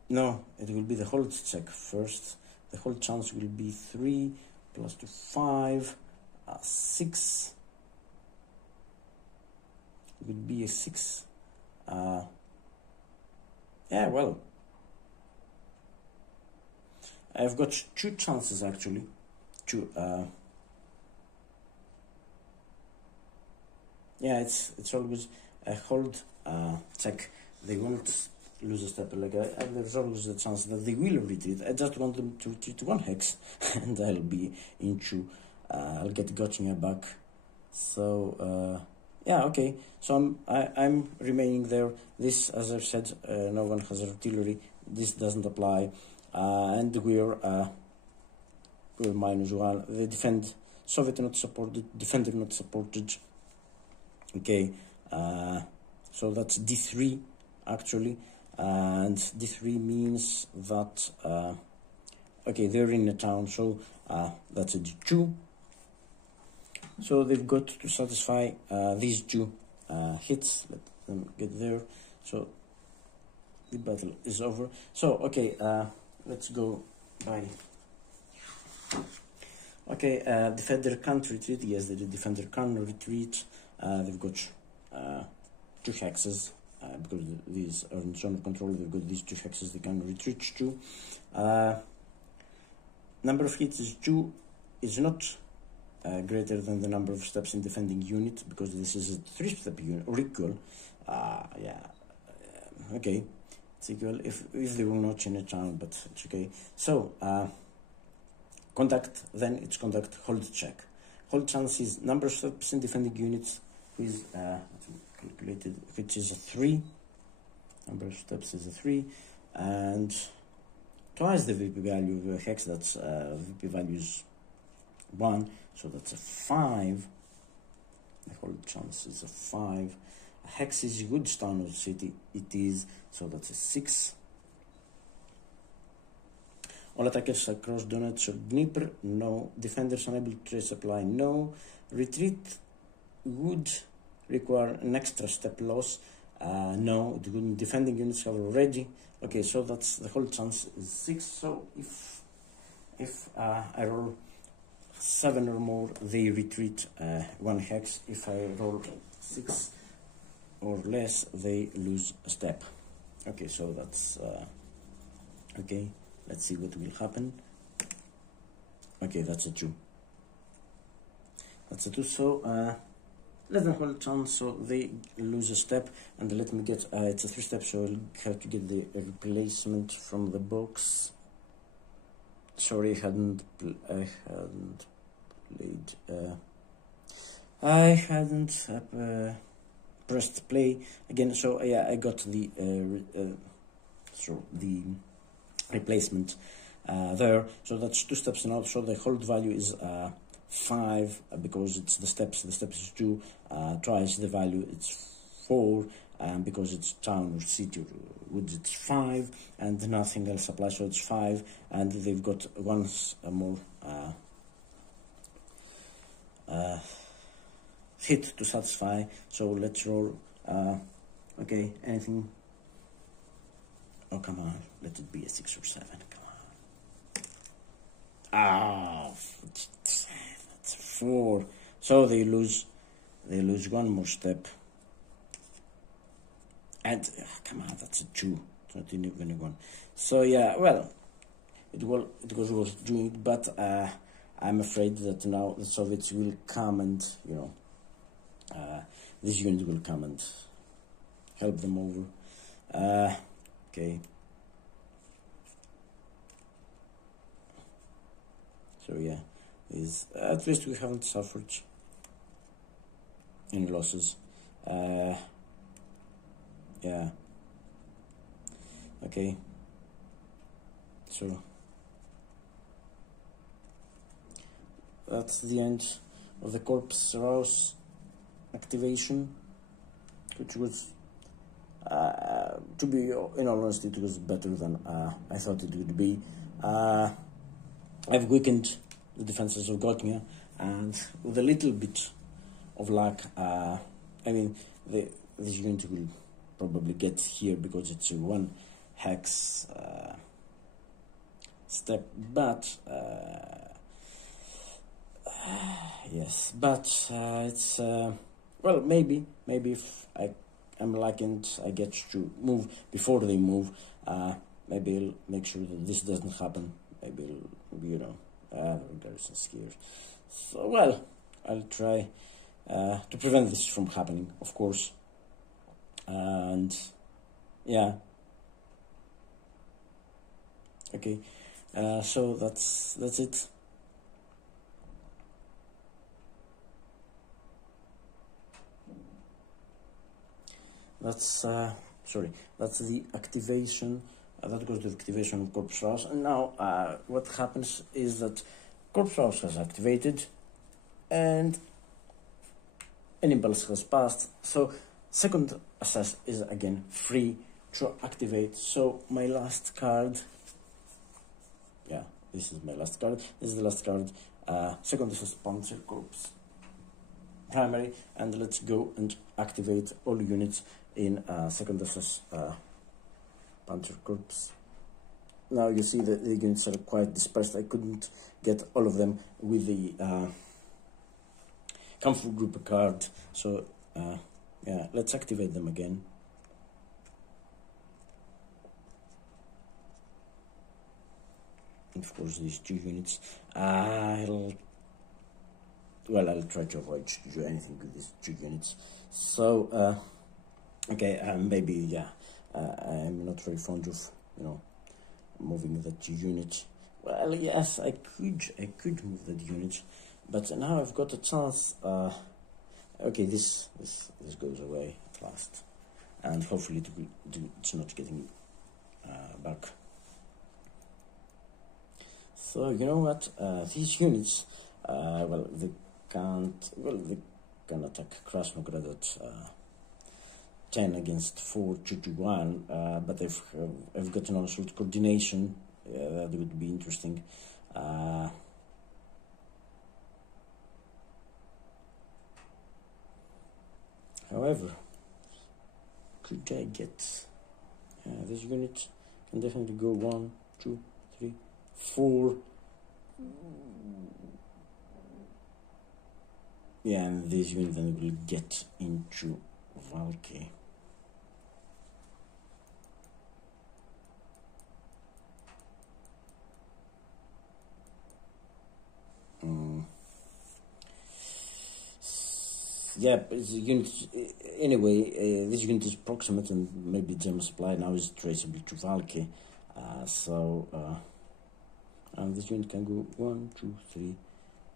no, it will be the hold check first. The hold chance will be 3 plus 2, 5, 6. It will be a 6. Yeah, well, I've got 2 chances actually to yeah, it's always a hold check. They won't lose a step. Like there's always a chance that they will retreat. I just want them to retreat 1 hex, and I'll be into. I'll get Gotchinger back. So yeah, okay. So I'm remaining there. This, as I've said, no one has artillery. This doesn't apply, and we're -1. They defend. Soviet not supported. Defender not supported. Okay, so that's D3 actually, and D3 means that okay, they're in a town, so that's a D2. So they've got to satisfy these 2 hits. Let them get there. So the battle is over. So okay, let's go by. Okay, defender can't retreat. Yes, the defender can retreat. They've got 2 hexes because these are in zone of control. They've got these 2 hexes they can retreat to. Number of hits is 2. Is not greater than the number of steps in defending unit, because this is a 3-step unit or equal. Yeah, okay, it's equal if they will not in a town, but it's okay. So conduct, then it's conduct hold check. Hold chance is number of steps in defending units, which is calculated, which is a 3. Number of steps is a 3, and twice the VP value of a hex. That's VP value is 1, so that's a 5. The hold chance is a 5. A hex is a good town or city. It is, so that's a 6. All attackers across Donetsk or Dnieper, no. Defenders unable to resupply, no. Retreat would require an extra step loss, no. The defending units have already. Okay, so that's the whole chance is 6. So if I roll 7 or more, they retreat 1 hex. If I roll 6 or less, they lose a step. Okay, so that's okay. Let's see what will happen. Okay, that's a 2. That's a 2. So let them hold chance, so they lose a step, and let me get. It's a 3 step, so I'll have to get the replacement from the box. Sorry, I hadn't played. I hadn't pressed play again. So yeah, I got the replacement there. So that's 2 steps now. So the hold value is 5 because it's the steps. The steps is 2. Twice the value, it's 4. Because it's town or city or woods, it's 5, and nothing else applies, so it's 5. And they've got once more hit to satisfy. So let's roll. Okay, anything. Oh, come on, let it be a 6 or 7. Come on. Ah, that's 4. So they lose 1 more step. And come on, that's a 2. It's not even a 1. So yeah, well, it was doing it, but I'm afraid that now the Soviets will come and this unit will come and help them over. Okay. So yeah, is at least we haven't suffered any losses. Yeah. Okay. So that's the end of the Corpse Raus activation, which was, to be in all honesty, it was better than I thought it would be. I've weakened the defenses of Gotnia, and with a little bit of luck, I mean, this unit will probably get here because it's a one hex step, but yes, but it's well, maybe if I'm lucky and I get to move before they move, maybe I'll make sure that this doesn't happen. Maybe Garrisons here. So well, I'll try to prevent this from happening, of course. And yeah, okay. So that's it. That's sorry. That's the activation. That goes to the activation of Corpse Raus. And now, what happens is that Corpse Raus has activated, and an impulse has passed. So second assess is again free to activate. So my last card. Yeah, this is my last card. This is the last card. Second assess Panzer Corps primary, and let's go and activate all units in second assess Panzer Corps. Now you see that the units are quite dispersed. I couldn't get all of them with the comfort group card. So yeah, let's activate them again. And of course, these two units. I'll try to avoid to do anything with these two units. So okay, maybe yeah. I'm not very fond of moving that unit. Well, yes, I could move that unit, but now I've got a chance. Okay, this goes away at last, and hopefully it's not getting back. So you know what? These units, they can attack Krasnograd at 10 against 4, 2 to 1, but I've got an assault coordination. That would be interesting. However, could I get this unit? Can definitely go 1, 2, 3, 4. Yeah, and this unit then will get into Valky. Yeah, it's a unit anyway. This unit is proximate, and maybe gem supply now is traceable to Valky. And this unit can go 1, 2, 3,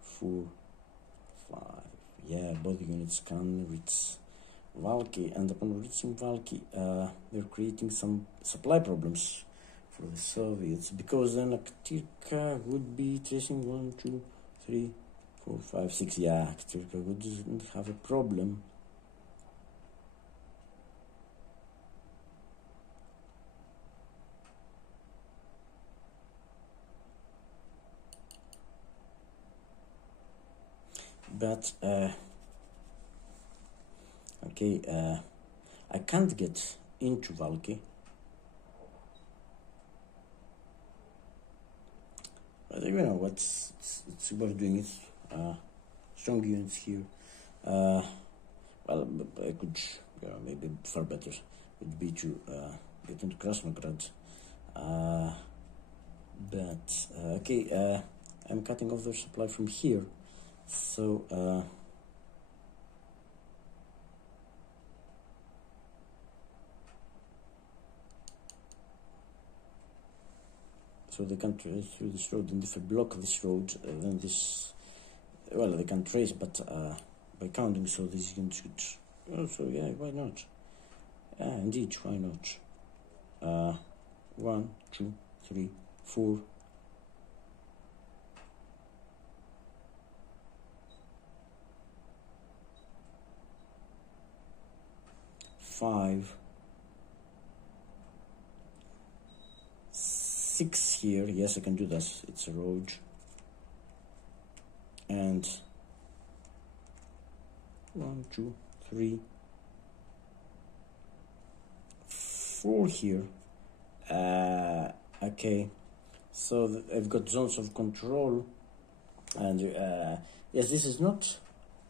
4, 5. Yeah, both units can reach Valky, and upon reaching Valky, they're creating some supply problems for the Soviets, because then Aktirka would be tracing 1, 2, 3, 4, 5, 6. Yeah, Aktirka wouldn't have a problem. But okay, I can't get into Valky. But you know what's it's worth doing it. Strong units here. Well, I could, maybe far better would be to get into Krasnograd. But okay, I'm cutting off their supply from here. So so they can trace through this road, and if I block this road, then this, well, they can trace, but by counting, so this unit should, oh, so yeah, why not? Yeah, indeed, why not? 1, 2, 3, 4. 5, 6 here. Yes, I can do that. It's a road. And 1, 2, 3, 4 here. Okay, so I've got zones of control, and yes, this is not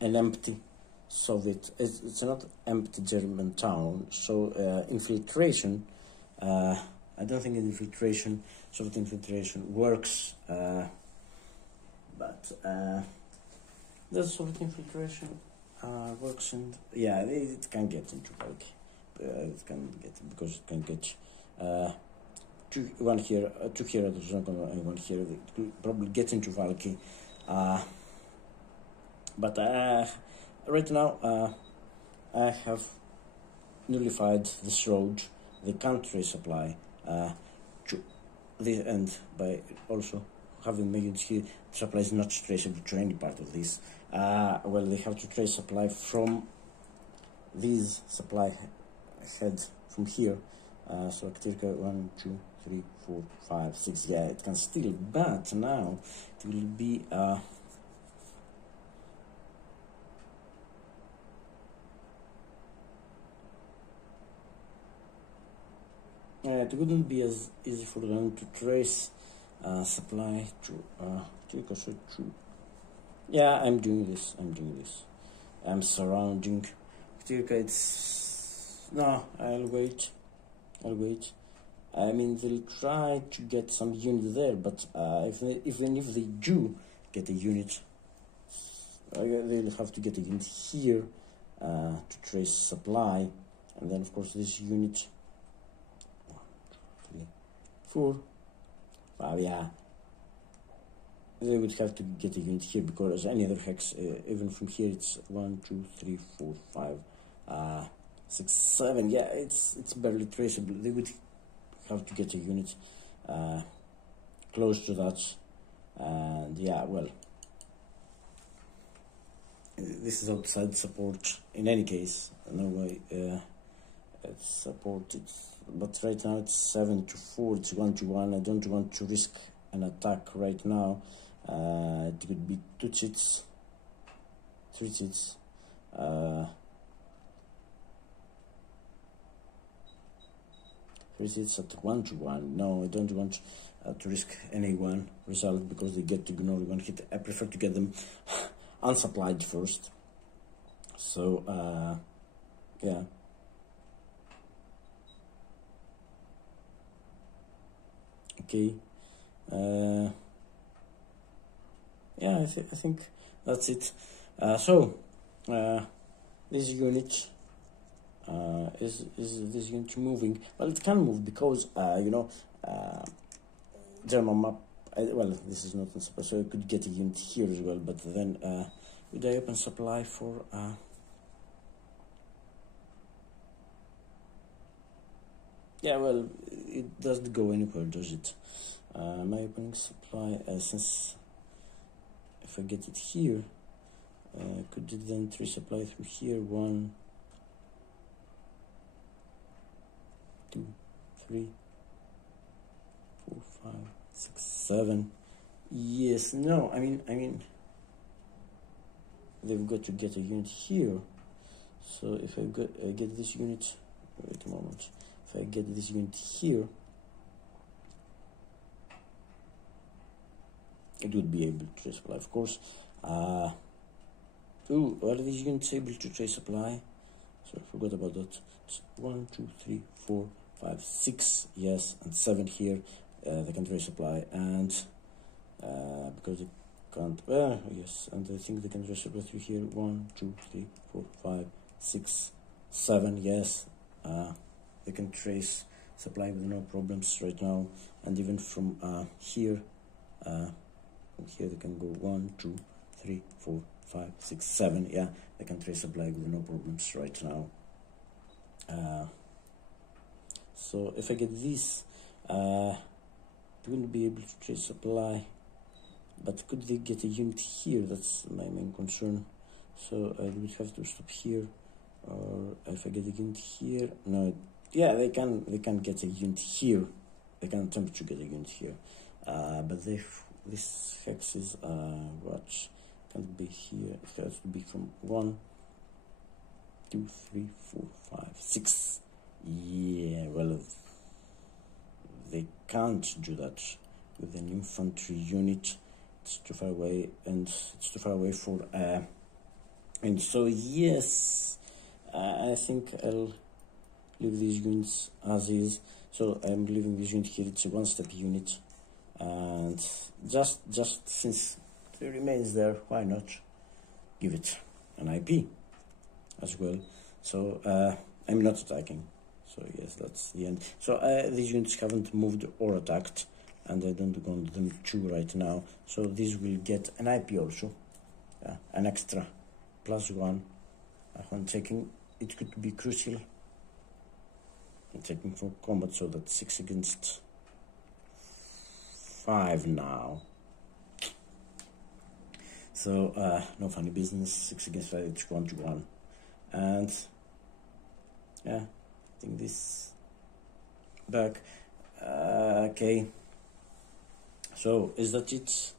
an empty Soviet, it's not empty German town, so infiltration, I don't think infiltration, Soviet infiltration works, but the Soviet infiltration works, and yeah, it can get into Valky, it can get, because it can get one here, 2 here, there's not going to anyone here, it could probably get into Valky, but right now, I have nullified this road, the country supply, to the end by also having my units here. The supply is not traceable to any part of this. Well, they have to trace supply from these supply head from here. So Aktirka 1, 2, 3, 4, 5, 6. Yeah, it can still, but now it will be. It wouldn't be as easy for them to trace supply to yeah, I'm doing this. I'm surrounding Tirka. It's no, I'll wait. I mean, they'll try to get some unit there, but even if they do get a unit, they'll have to get a unit here to trace supply, and then of course this unit. 4, 5, yeah. They would have to get a unit here, because any other hex, even from here, it's 1, 2, 3, 4, 5, 6, 7. Yeah, it's barely traceable. They would have to get a unit close to that, and yeah, well, this is outside support in any case. No way it's supported. But right now it's 7 to 4, it's 1 to 1. I don't want to risk an attack right now. It could be 2 chits, 3 chits, 3 chits at 1 to 1. No, I don't want to risk any one result, because they get to ignore one hit. I prefer to get them unsupplied first. So, yeah. Okay, yeah, I think that's it. This unit is this unit moving? Well, it can move because German map. Well, this is not supposed, so I could get a unit here as well. But then, would I open supply for? Yeah, well, it doesn't go anywhere, does it? My opening supply, since if I get it here, could it then supply through here? 1, 2, 3, 4, 5, 6, 7. Yes, no, I mean, they've got to get a unit here. So if I get this unit, wait a moment. If I get this unit here, it would be able to trace supply, of course. Are these units able to trace supply? So I forgot about that. It's 1, 2, 3, 4, 5, 6, yes, and 7 here. They can trace supply, and because they can't, yes, and I think they can trace supply through here. 1, 2, 3, 4, 5, 6, 7, yes. They can trace supply with no problems right now, and even from here, here they can go 1, 2, 3, 4, 5, 6, 7. Yeah, they can trade supply with no problems right now. So if I get this, they wouldn't be able to trade supply, but could they get a unit here? That's my main concern. So I would have to stop here, or if I get a unit here, no, yeah, they can get a unit here. They can attempt to get a unit here, but this hex is what can't be here. It has to be from 1, 2, 3, 4, 5, 6. Yeah, well, they can't do that with an infantry unit. It's too far away, and it's too far away for and so yes, I think I'll leave these units as is. So I'm leaving this unit here. It's a one-step unit, and just since it remains there, why not give it an IP as well? So I'm not attacking. So yes, that's the end. So these units haven't moved or attacked, and I don't want them to right now. So this will get an IP also, an extra +1. When checking, it could be crucial. I'm checking for combat, so that's 6 against 5 now. So no funny business. 6 against 5. It's 1 to 1, and yeah, I think this back. Okay. So is that it?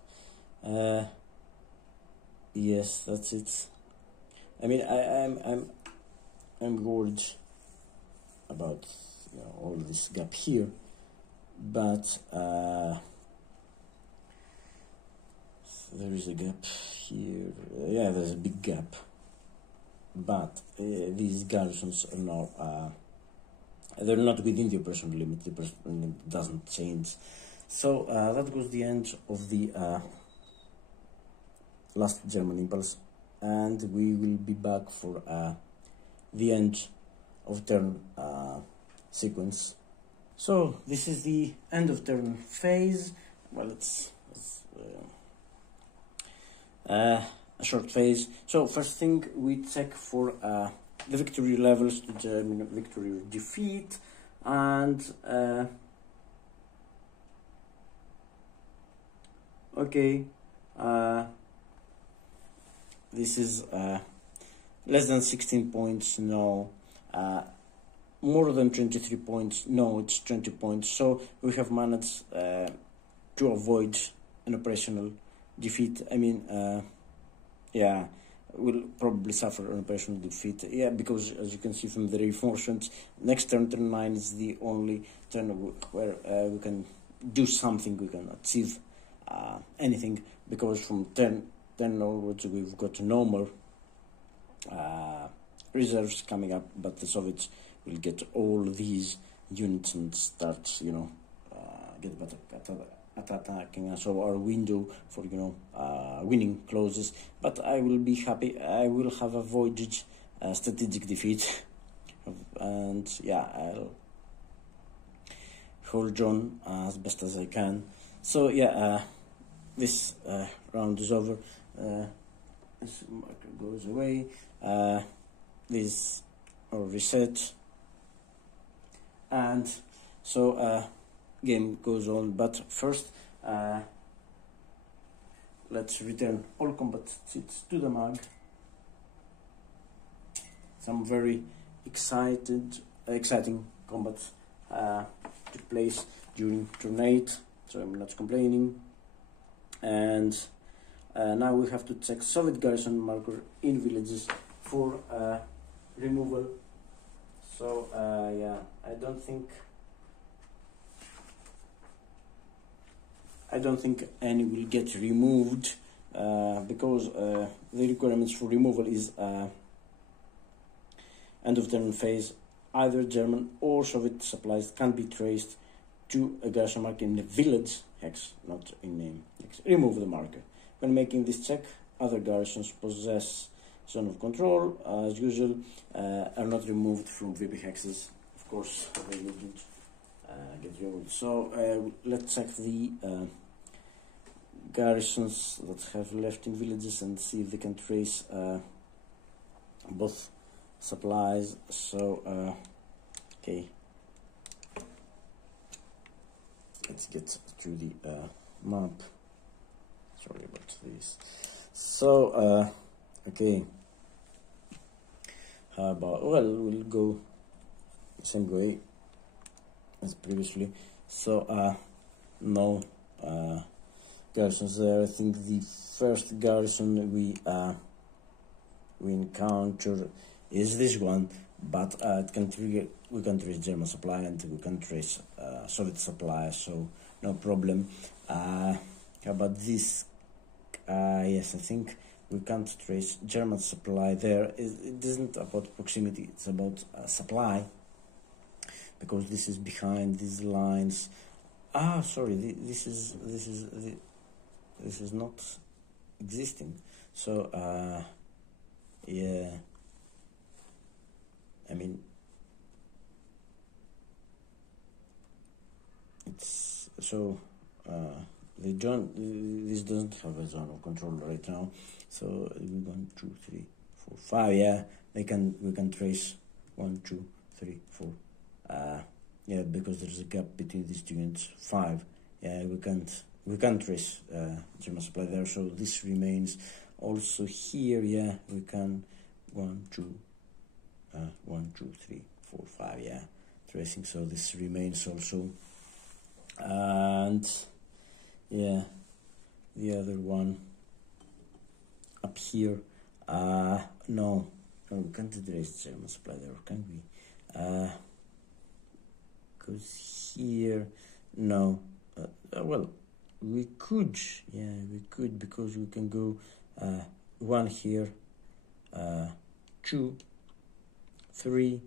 Yes, that's it. I mean, I'm worried about all this gap here, but there is a gap here. Yeah, there's a big gap, but these garrisons are now they're not within the operational limit. The operational limit doesn't change. So that was the end of the last German impulse, and we will be back for the end of turn sequence. So this is the end of turn phase. Well, it's a short phase. So first thing, we check for the victory levels to determine victory or defeat, and okay, this is less than 16 points, no. More than 23 points, no, it's 20 points. So we have managed to avoid an operational defeat. I mean, yeah, we'll probably suffer an operational defeat. Yeah, because as you can see from the reinforcements, next turn, turn 9 is the only turn where we can do something, we can achieve anything, because from 10 onwards we've got no more reserves coming up, but the Soviets will get all these units and start, get better at attacking us. So our window for winning closes. But I will be happy. I will have avoided strategic defeat, and yeah, I'll hold on as best as I can. So yeah, this round is over. This marker goes away. This or reset, and so game goes on. But first, let's return all combat chits to the mag. Some very exciting combat took place during turn 8, so I'm not complaining. And now we have to check Soviet garrison marker in villages for removal. So yeah, I don't think any will get removed because the requirements for removal is end of turn phase. Either German or Soviet supplies can be traced to a garrison marker in the village hex, not in name hex. Remove the marker. When making this check, other garrisons possess zone of control, as usual, are not removed from VP hexes. Of course, they wouldn't get removed. So let's check the garrisons that have left in villages and see if they can trace both supplies. So okay, let's get to the map. Sorry about this. So okay, how about, well, we'll go the same way as previously. So no garrisons there. I think the first garrison we encounter is this one, but it can trigger, we can trace German supply and we can trace Soviet supply, so no problem. How about this? Yes, I think we can't trace German supply there. It isn't about proximity, it's about supply, because this is behind these lines. Sorry, this is not existing. So yeah, I mean, it's so they don't, this doesn't have a zone of control right now. So 1, 2, 3, 4, 5. Yeah, we can trace 1, 2, 3, 4. Yeah, because there's a gap between these two units. 5. Yeah, we can't trace German supply there. So this remains. Also here, yeah, we can 1, 2, 1, 2, 3, 4, 5. Yeah, tracing. So this remains also. And yeah, the other one up here. No, we can't trace German supply there, can we? Because here, no. Well, we could, yeah, we could, because we can go 1 here, 2, 3,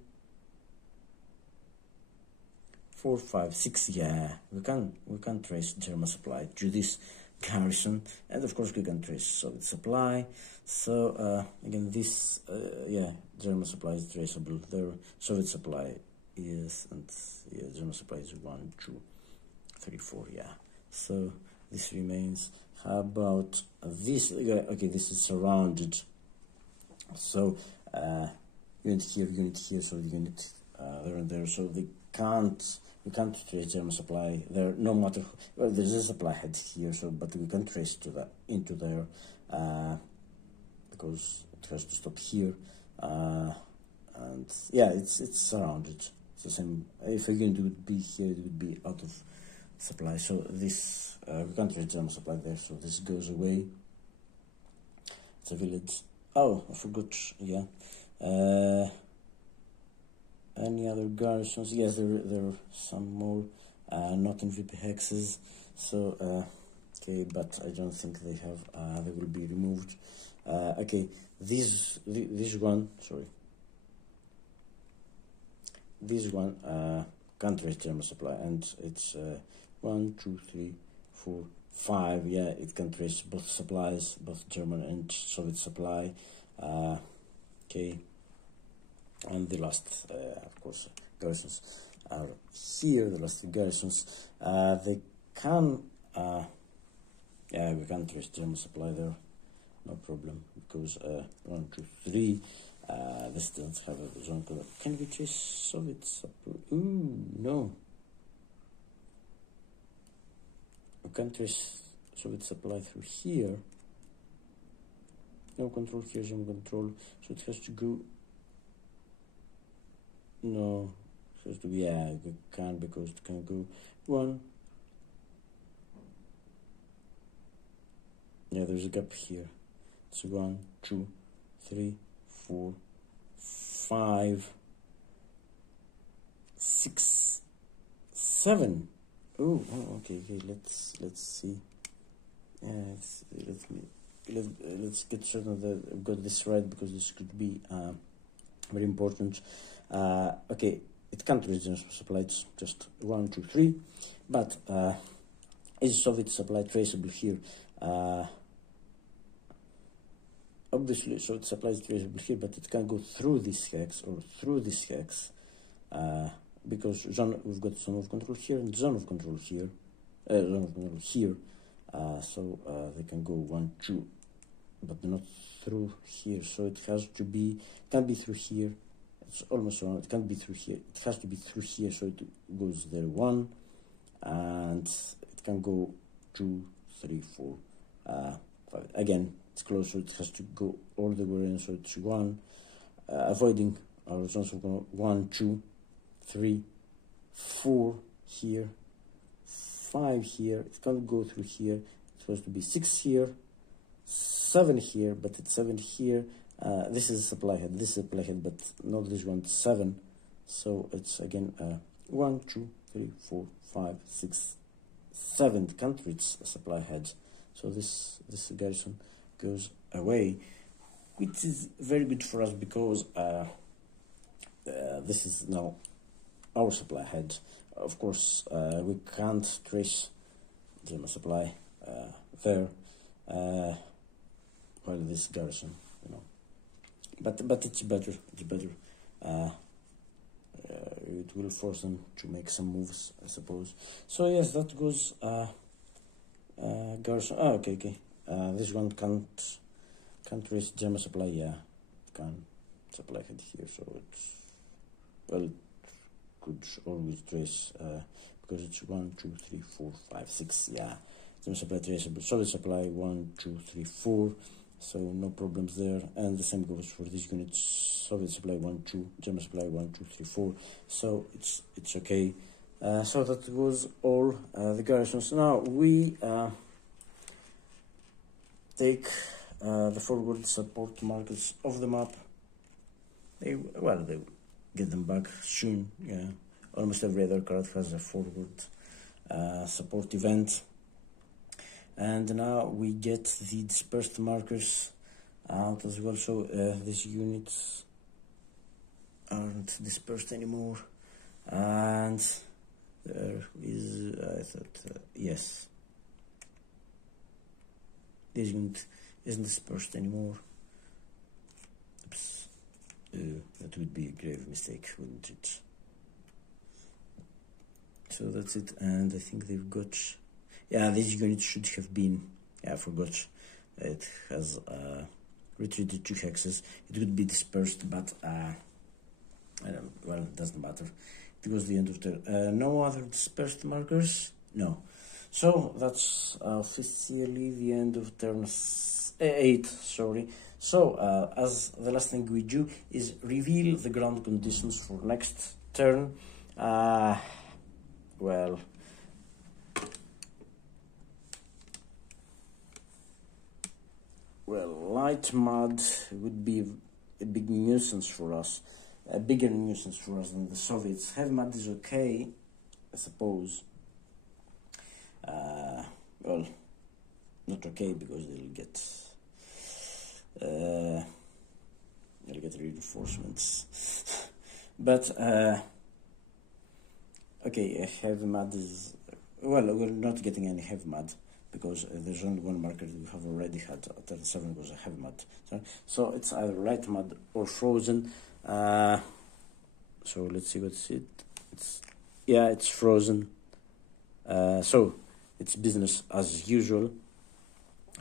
4, 5, 6. Yeah, we can trace German supply to this garrison, and of course we can trace Soviet supply. So again, this yeah, German supply is traceable there. Soviet supply is, and yeah, German supply is 1, 2, 3, 4. Yeah, so this remains. How about this? Okay, this is surrounded. So unit here, so the unit there and there. So we can't trace German supply there, no matter. Well, there's a supply head here, so but we can trace to that into there because it has to stop here. And yeah, it's surrounded. It's the same. If a unit would be here, it would be out of supply. So this we can't trace German supply there, so this goes away. It's a village. Oh, I forgot. Yeah. Any other garrisons? Yes, there are some more, not in VP hexes. So okay, but I don't think they have. They will be removed. Okay, this one. Sorry. This one can't trace German supply, and it's 1, 2, 3, 4, 5. Yeah, it can trace both supplies, both German and Soviet supply. Okay. And the last, of course, garrisons are here. The last 3 garrisons, they can, yeah, we can trace German supply there, no problem, because 1, 2, 3, this doesn't have a zone color. Can we trace Soviet supply? Ooh, no. We can trace Soviet supply through here. No control here, German control, so it has to go. No, it has to be, yeah, we can, because it can go 1. Yeah, there's a gap here. It's 1, 2, 3, 4, 5, 6, 7. Oh, okay. Let's see. Yeah, let's get certain that I've got this right, because this could be very important. Okay, it can't trace German supply. It's just 1, 2, 3. But is Soviet supply traceable here? Obviously, Soviet supply is traceable here, but it can go through this hex or through this hex. because we've got zone of control here and zone of control here, so they can go 1, 2, but not through here. So it has to be, can't be through here. It's almost one. It can't be through here. It has to be through here. So it goes there 1, and it can go 2, 3, 4, 5. Again, it's close, so it has to go all the way in. So it's 1, avoiding our zones of control. 1, 2, 3, 4 here, 5 here. It can't go through here. It's supposed to be 6 here, 7 here, but it's 7 here. This is supply head, this is supply head, but not this one, 7. So it's again 1, 2, 3, 4, 5, 6, 7 can't reach supply heads. So this garrison goes away, which is very good for us because this is now our supply head. Of course, we can't trace German supply there, while this garrison, you know. But it's better. It's better. It will force them to make some moves, I suppose. So yes, that goes garrison. Oh, okay. This one can't trace German supply. Yeah, it can supply head here. So it's, well, it could always trace because it's 1, 2, 3, 4, 5, 6. Yeah, German supply traceable. Solid supply 1, 2, 3, 4. So no problems there, and the same goes for these units. Soviet supply 1, 2, German supply 1, 2, 3, 4. So it's okay. So that was all the garrisons. Now we take the forward support markers of the map. They get them back soon. Yeah, almost every other card has a forward support event. And now we get the dispersed markers out as well. So these units aren't dispersed anymore. And there is, I thought, yes, this unit isn't dispersed anymore. Oops, that would be a grave mistake, wouldn't it? So that's it, and I think they've got. Yeah, this unit should have been, I forgot, it has retreated 2 hexes. It would be dispersed, but, well, it doesn't matter. It was the end of turn. No other dispersed markers? No. So, that's officially the end of turn 8, sorry. So, as the last thing we do is reveal the ground conditions for next turn. Well... Well, light mud would be a big nuisance for us, a bigger nuisance for us than the Soviets. Heavy mud is okay, I suppose. Well, not okay because they'll get reinforcements. But okay, heavy mud is, well, we're not getting any heavy mud, because there's only one marker that we have already had. Turn 7 was a heavy mud. So it's either light mud or frozen. So let's see what's it. It's frozen. So it's business as usual.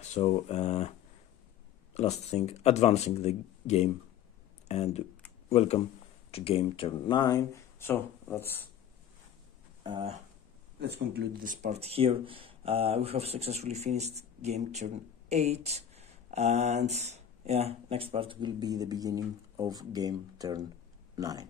So last thing, advancing the game, and welcome to game turn 9. So let's conclude this part here. We have successfully finished game turn 8, and yeah, next part will be the beginning of game turn 9.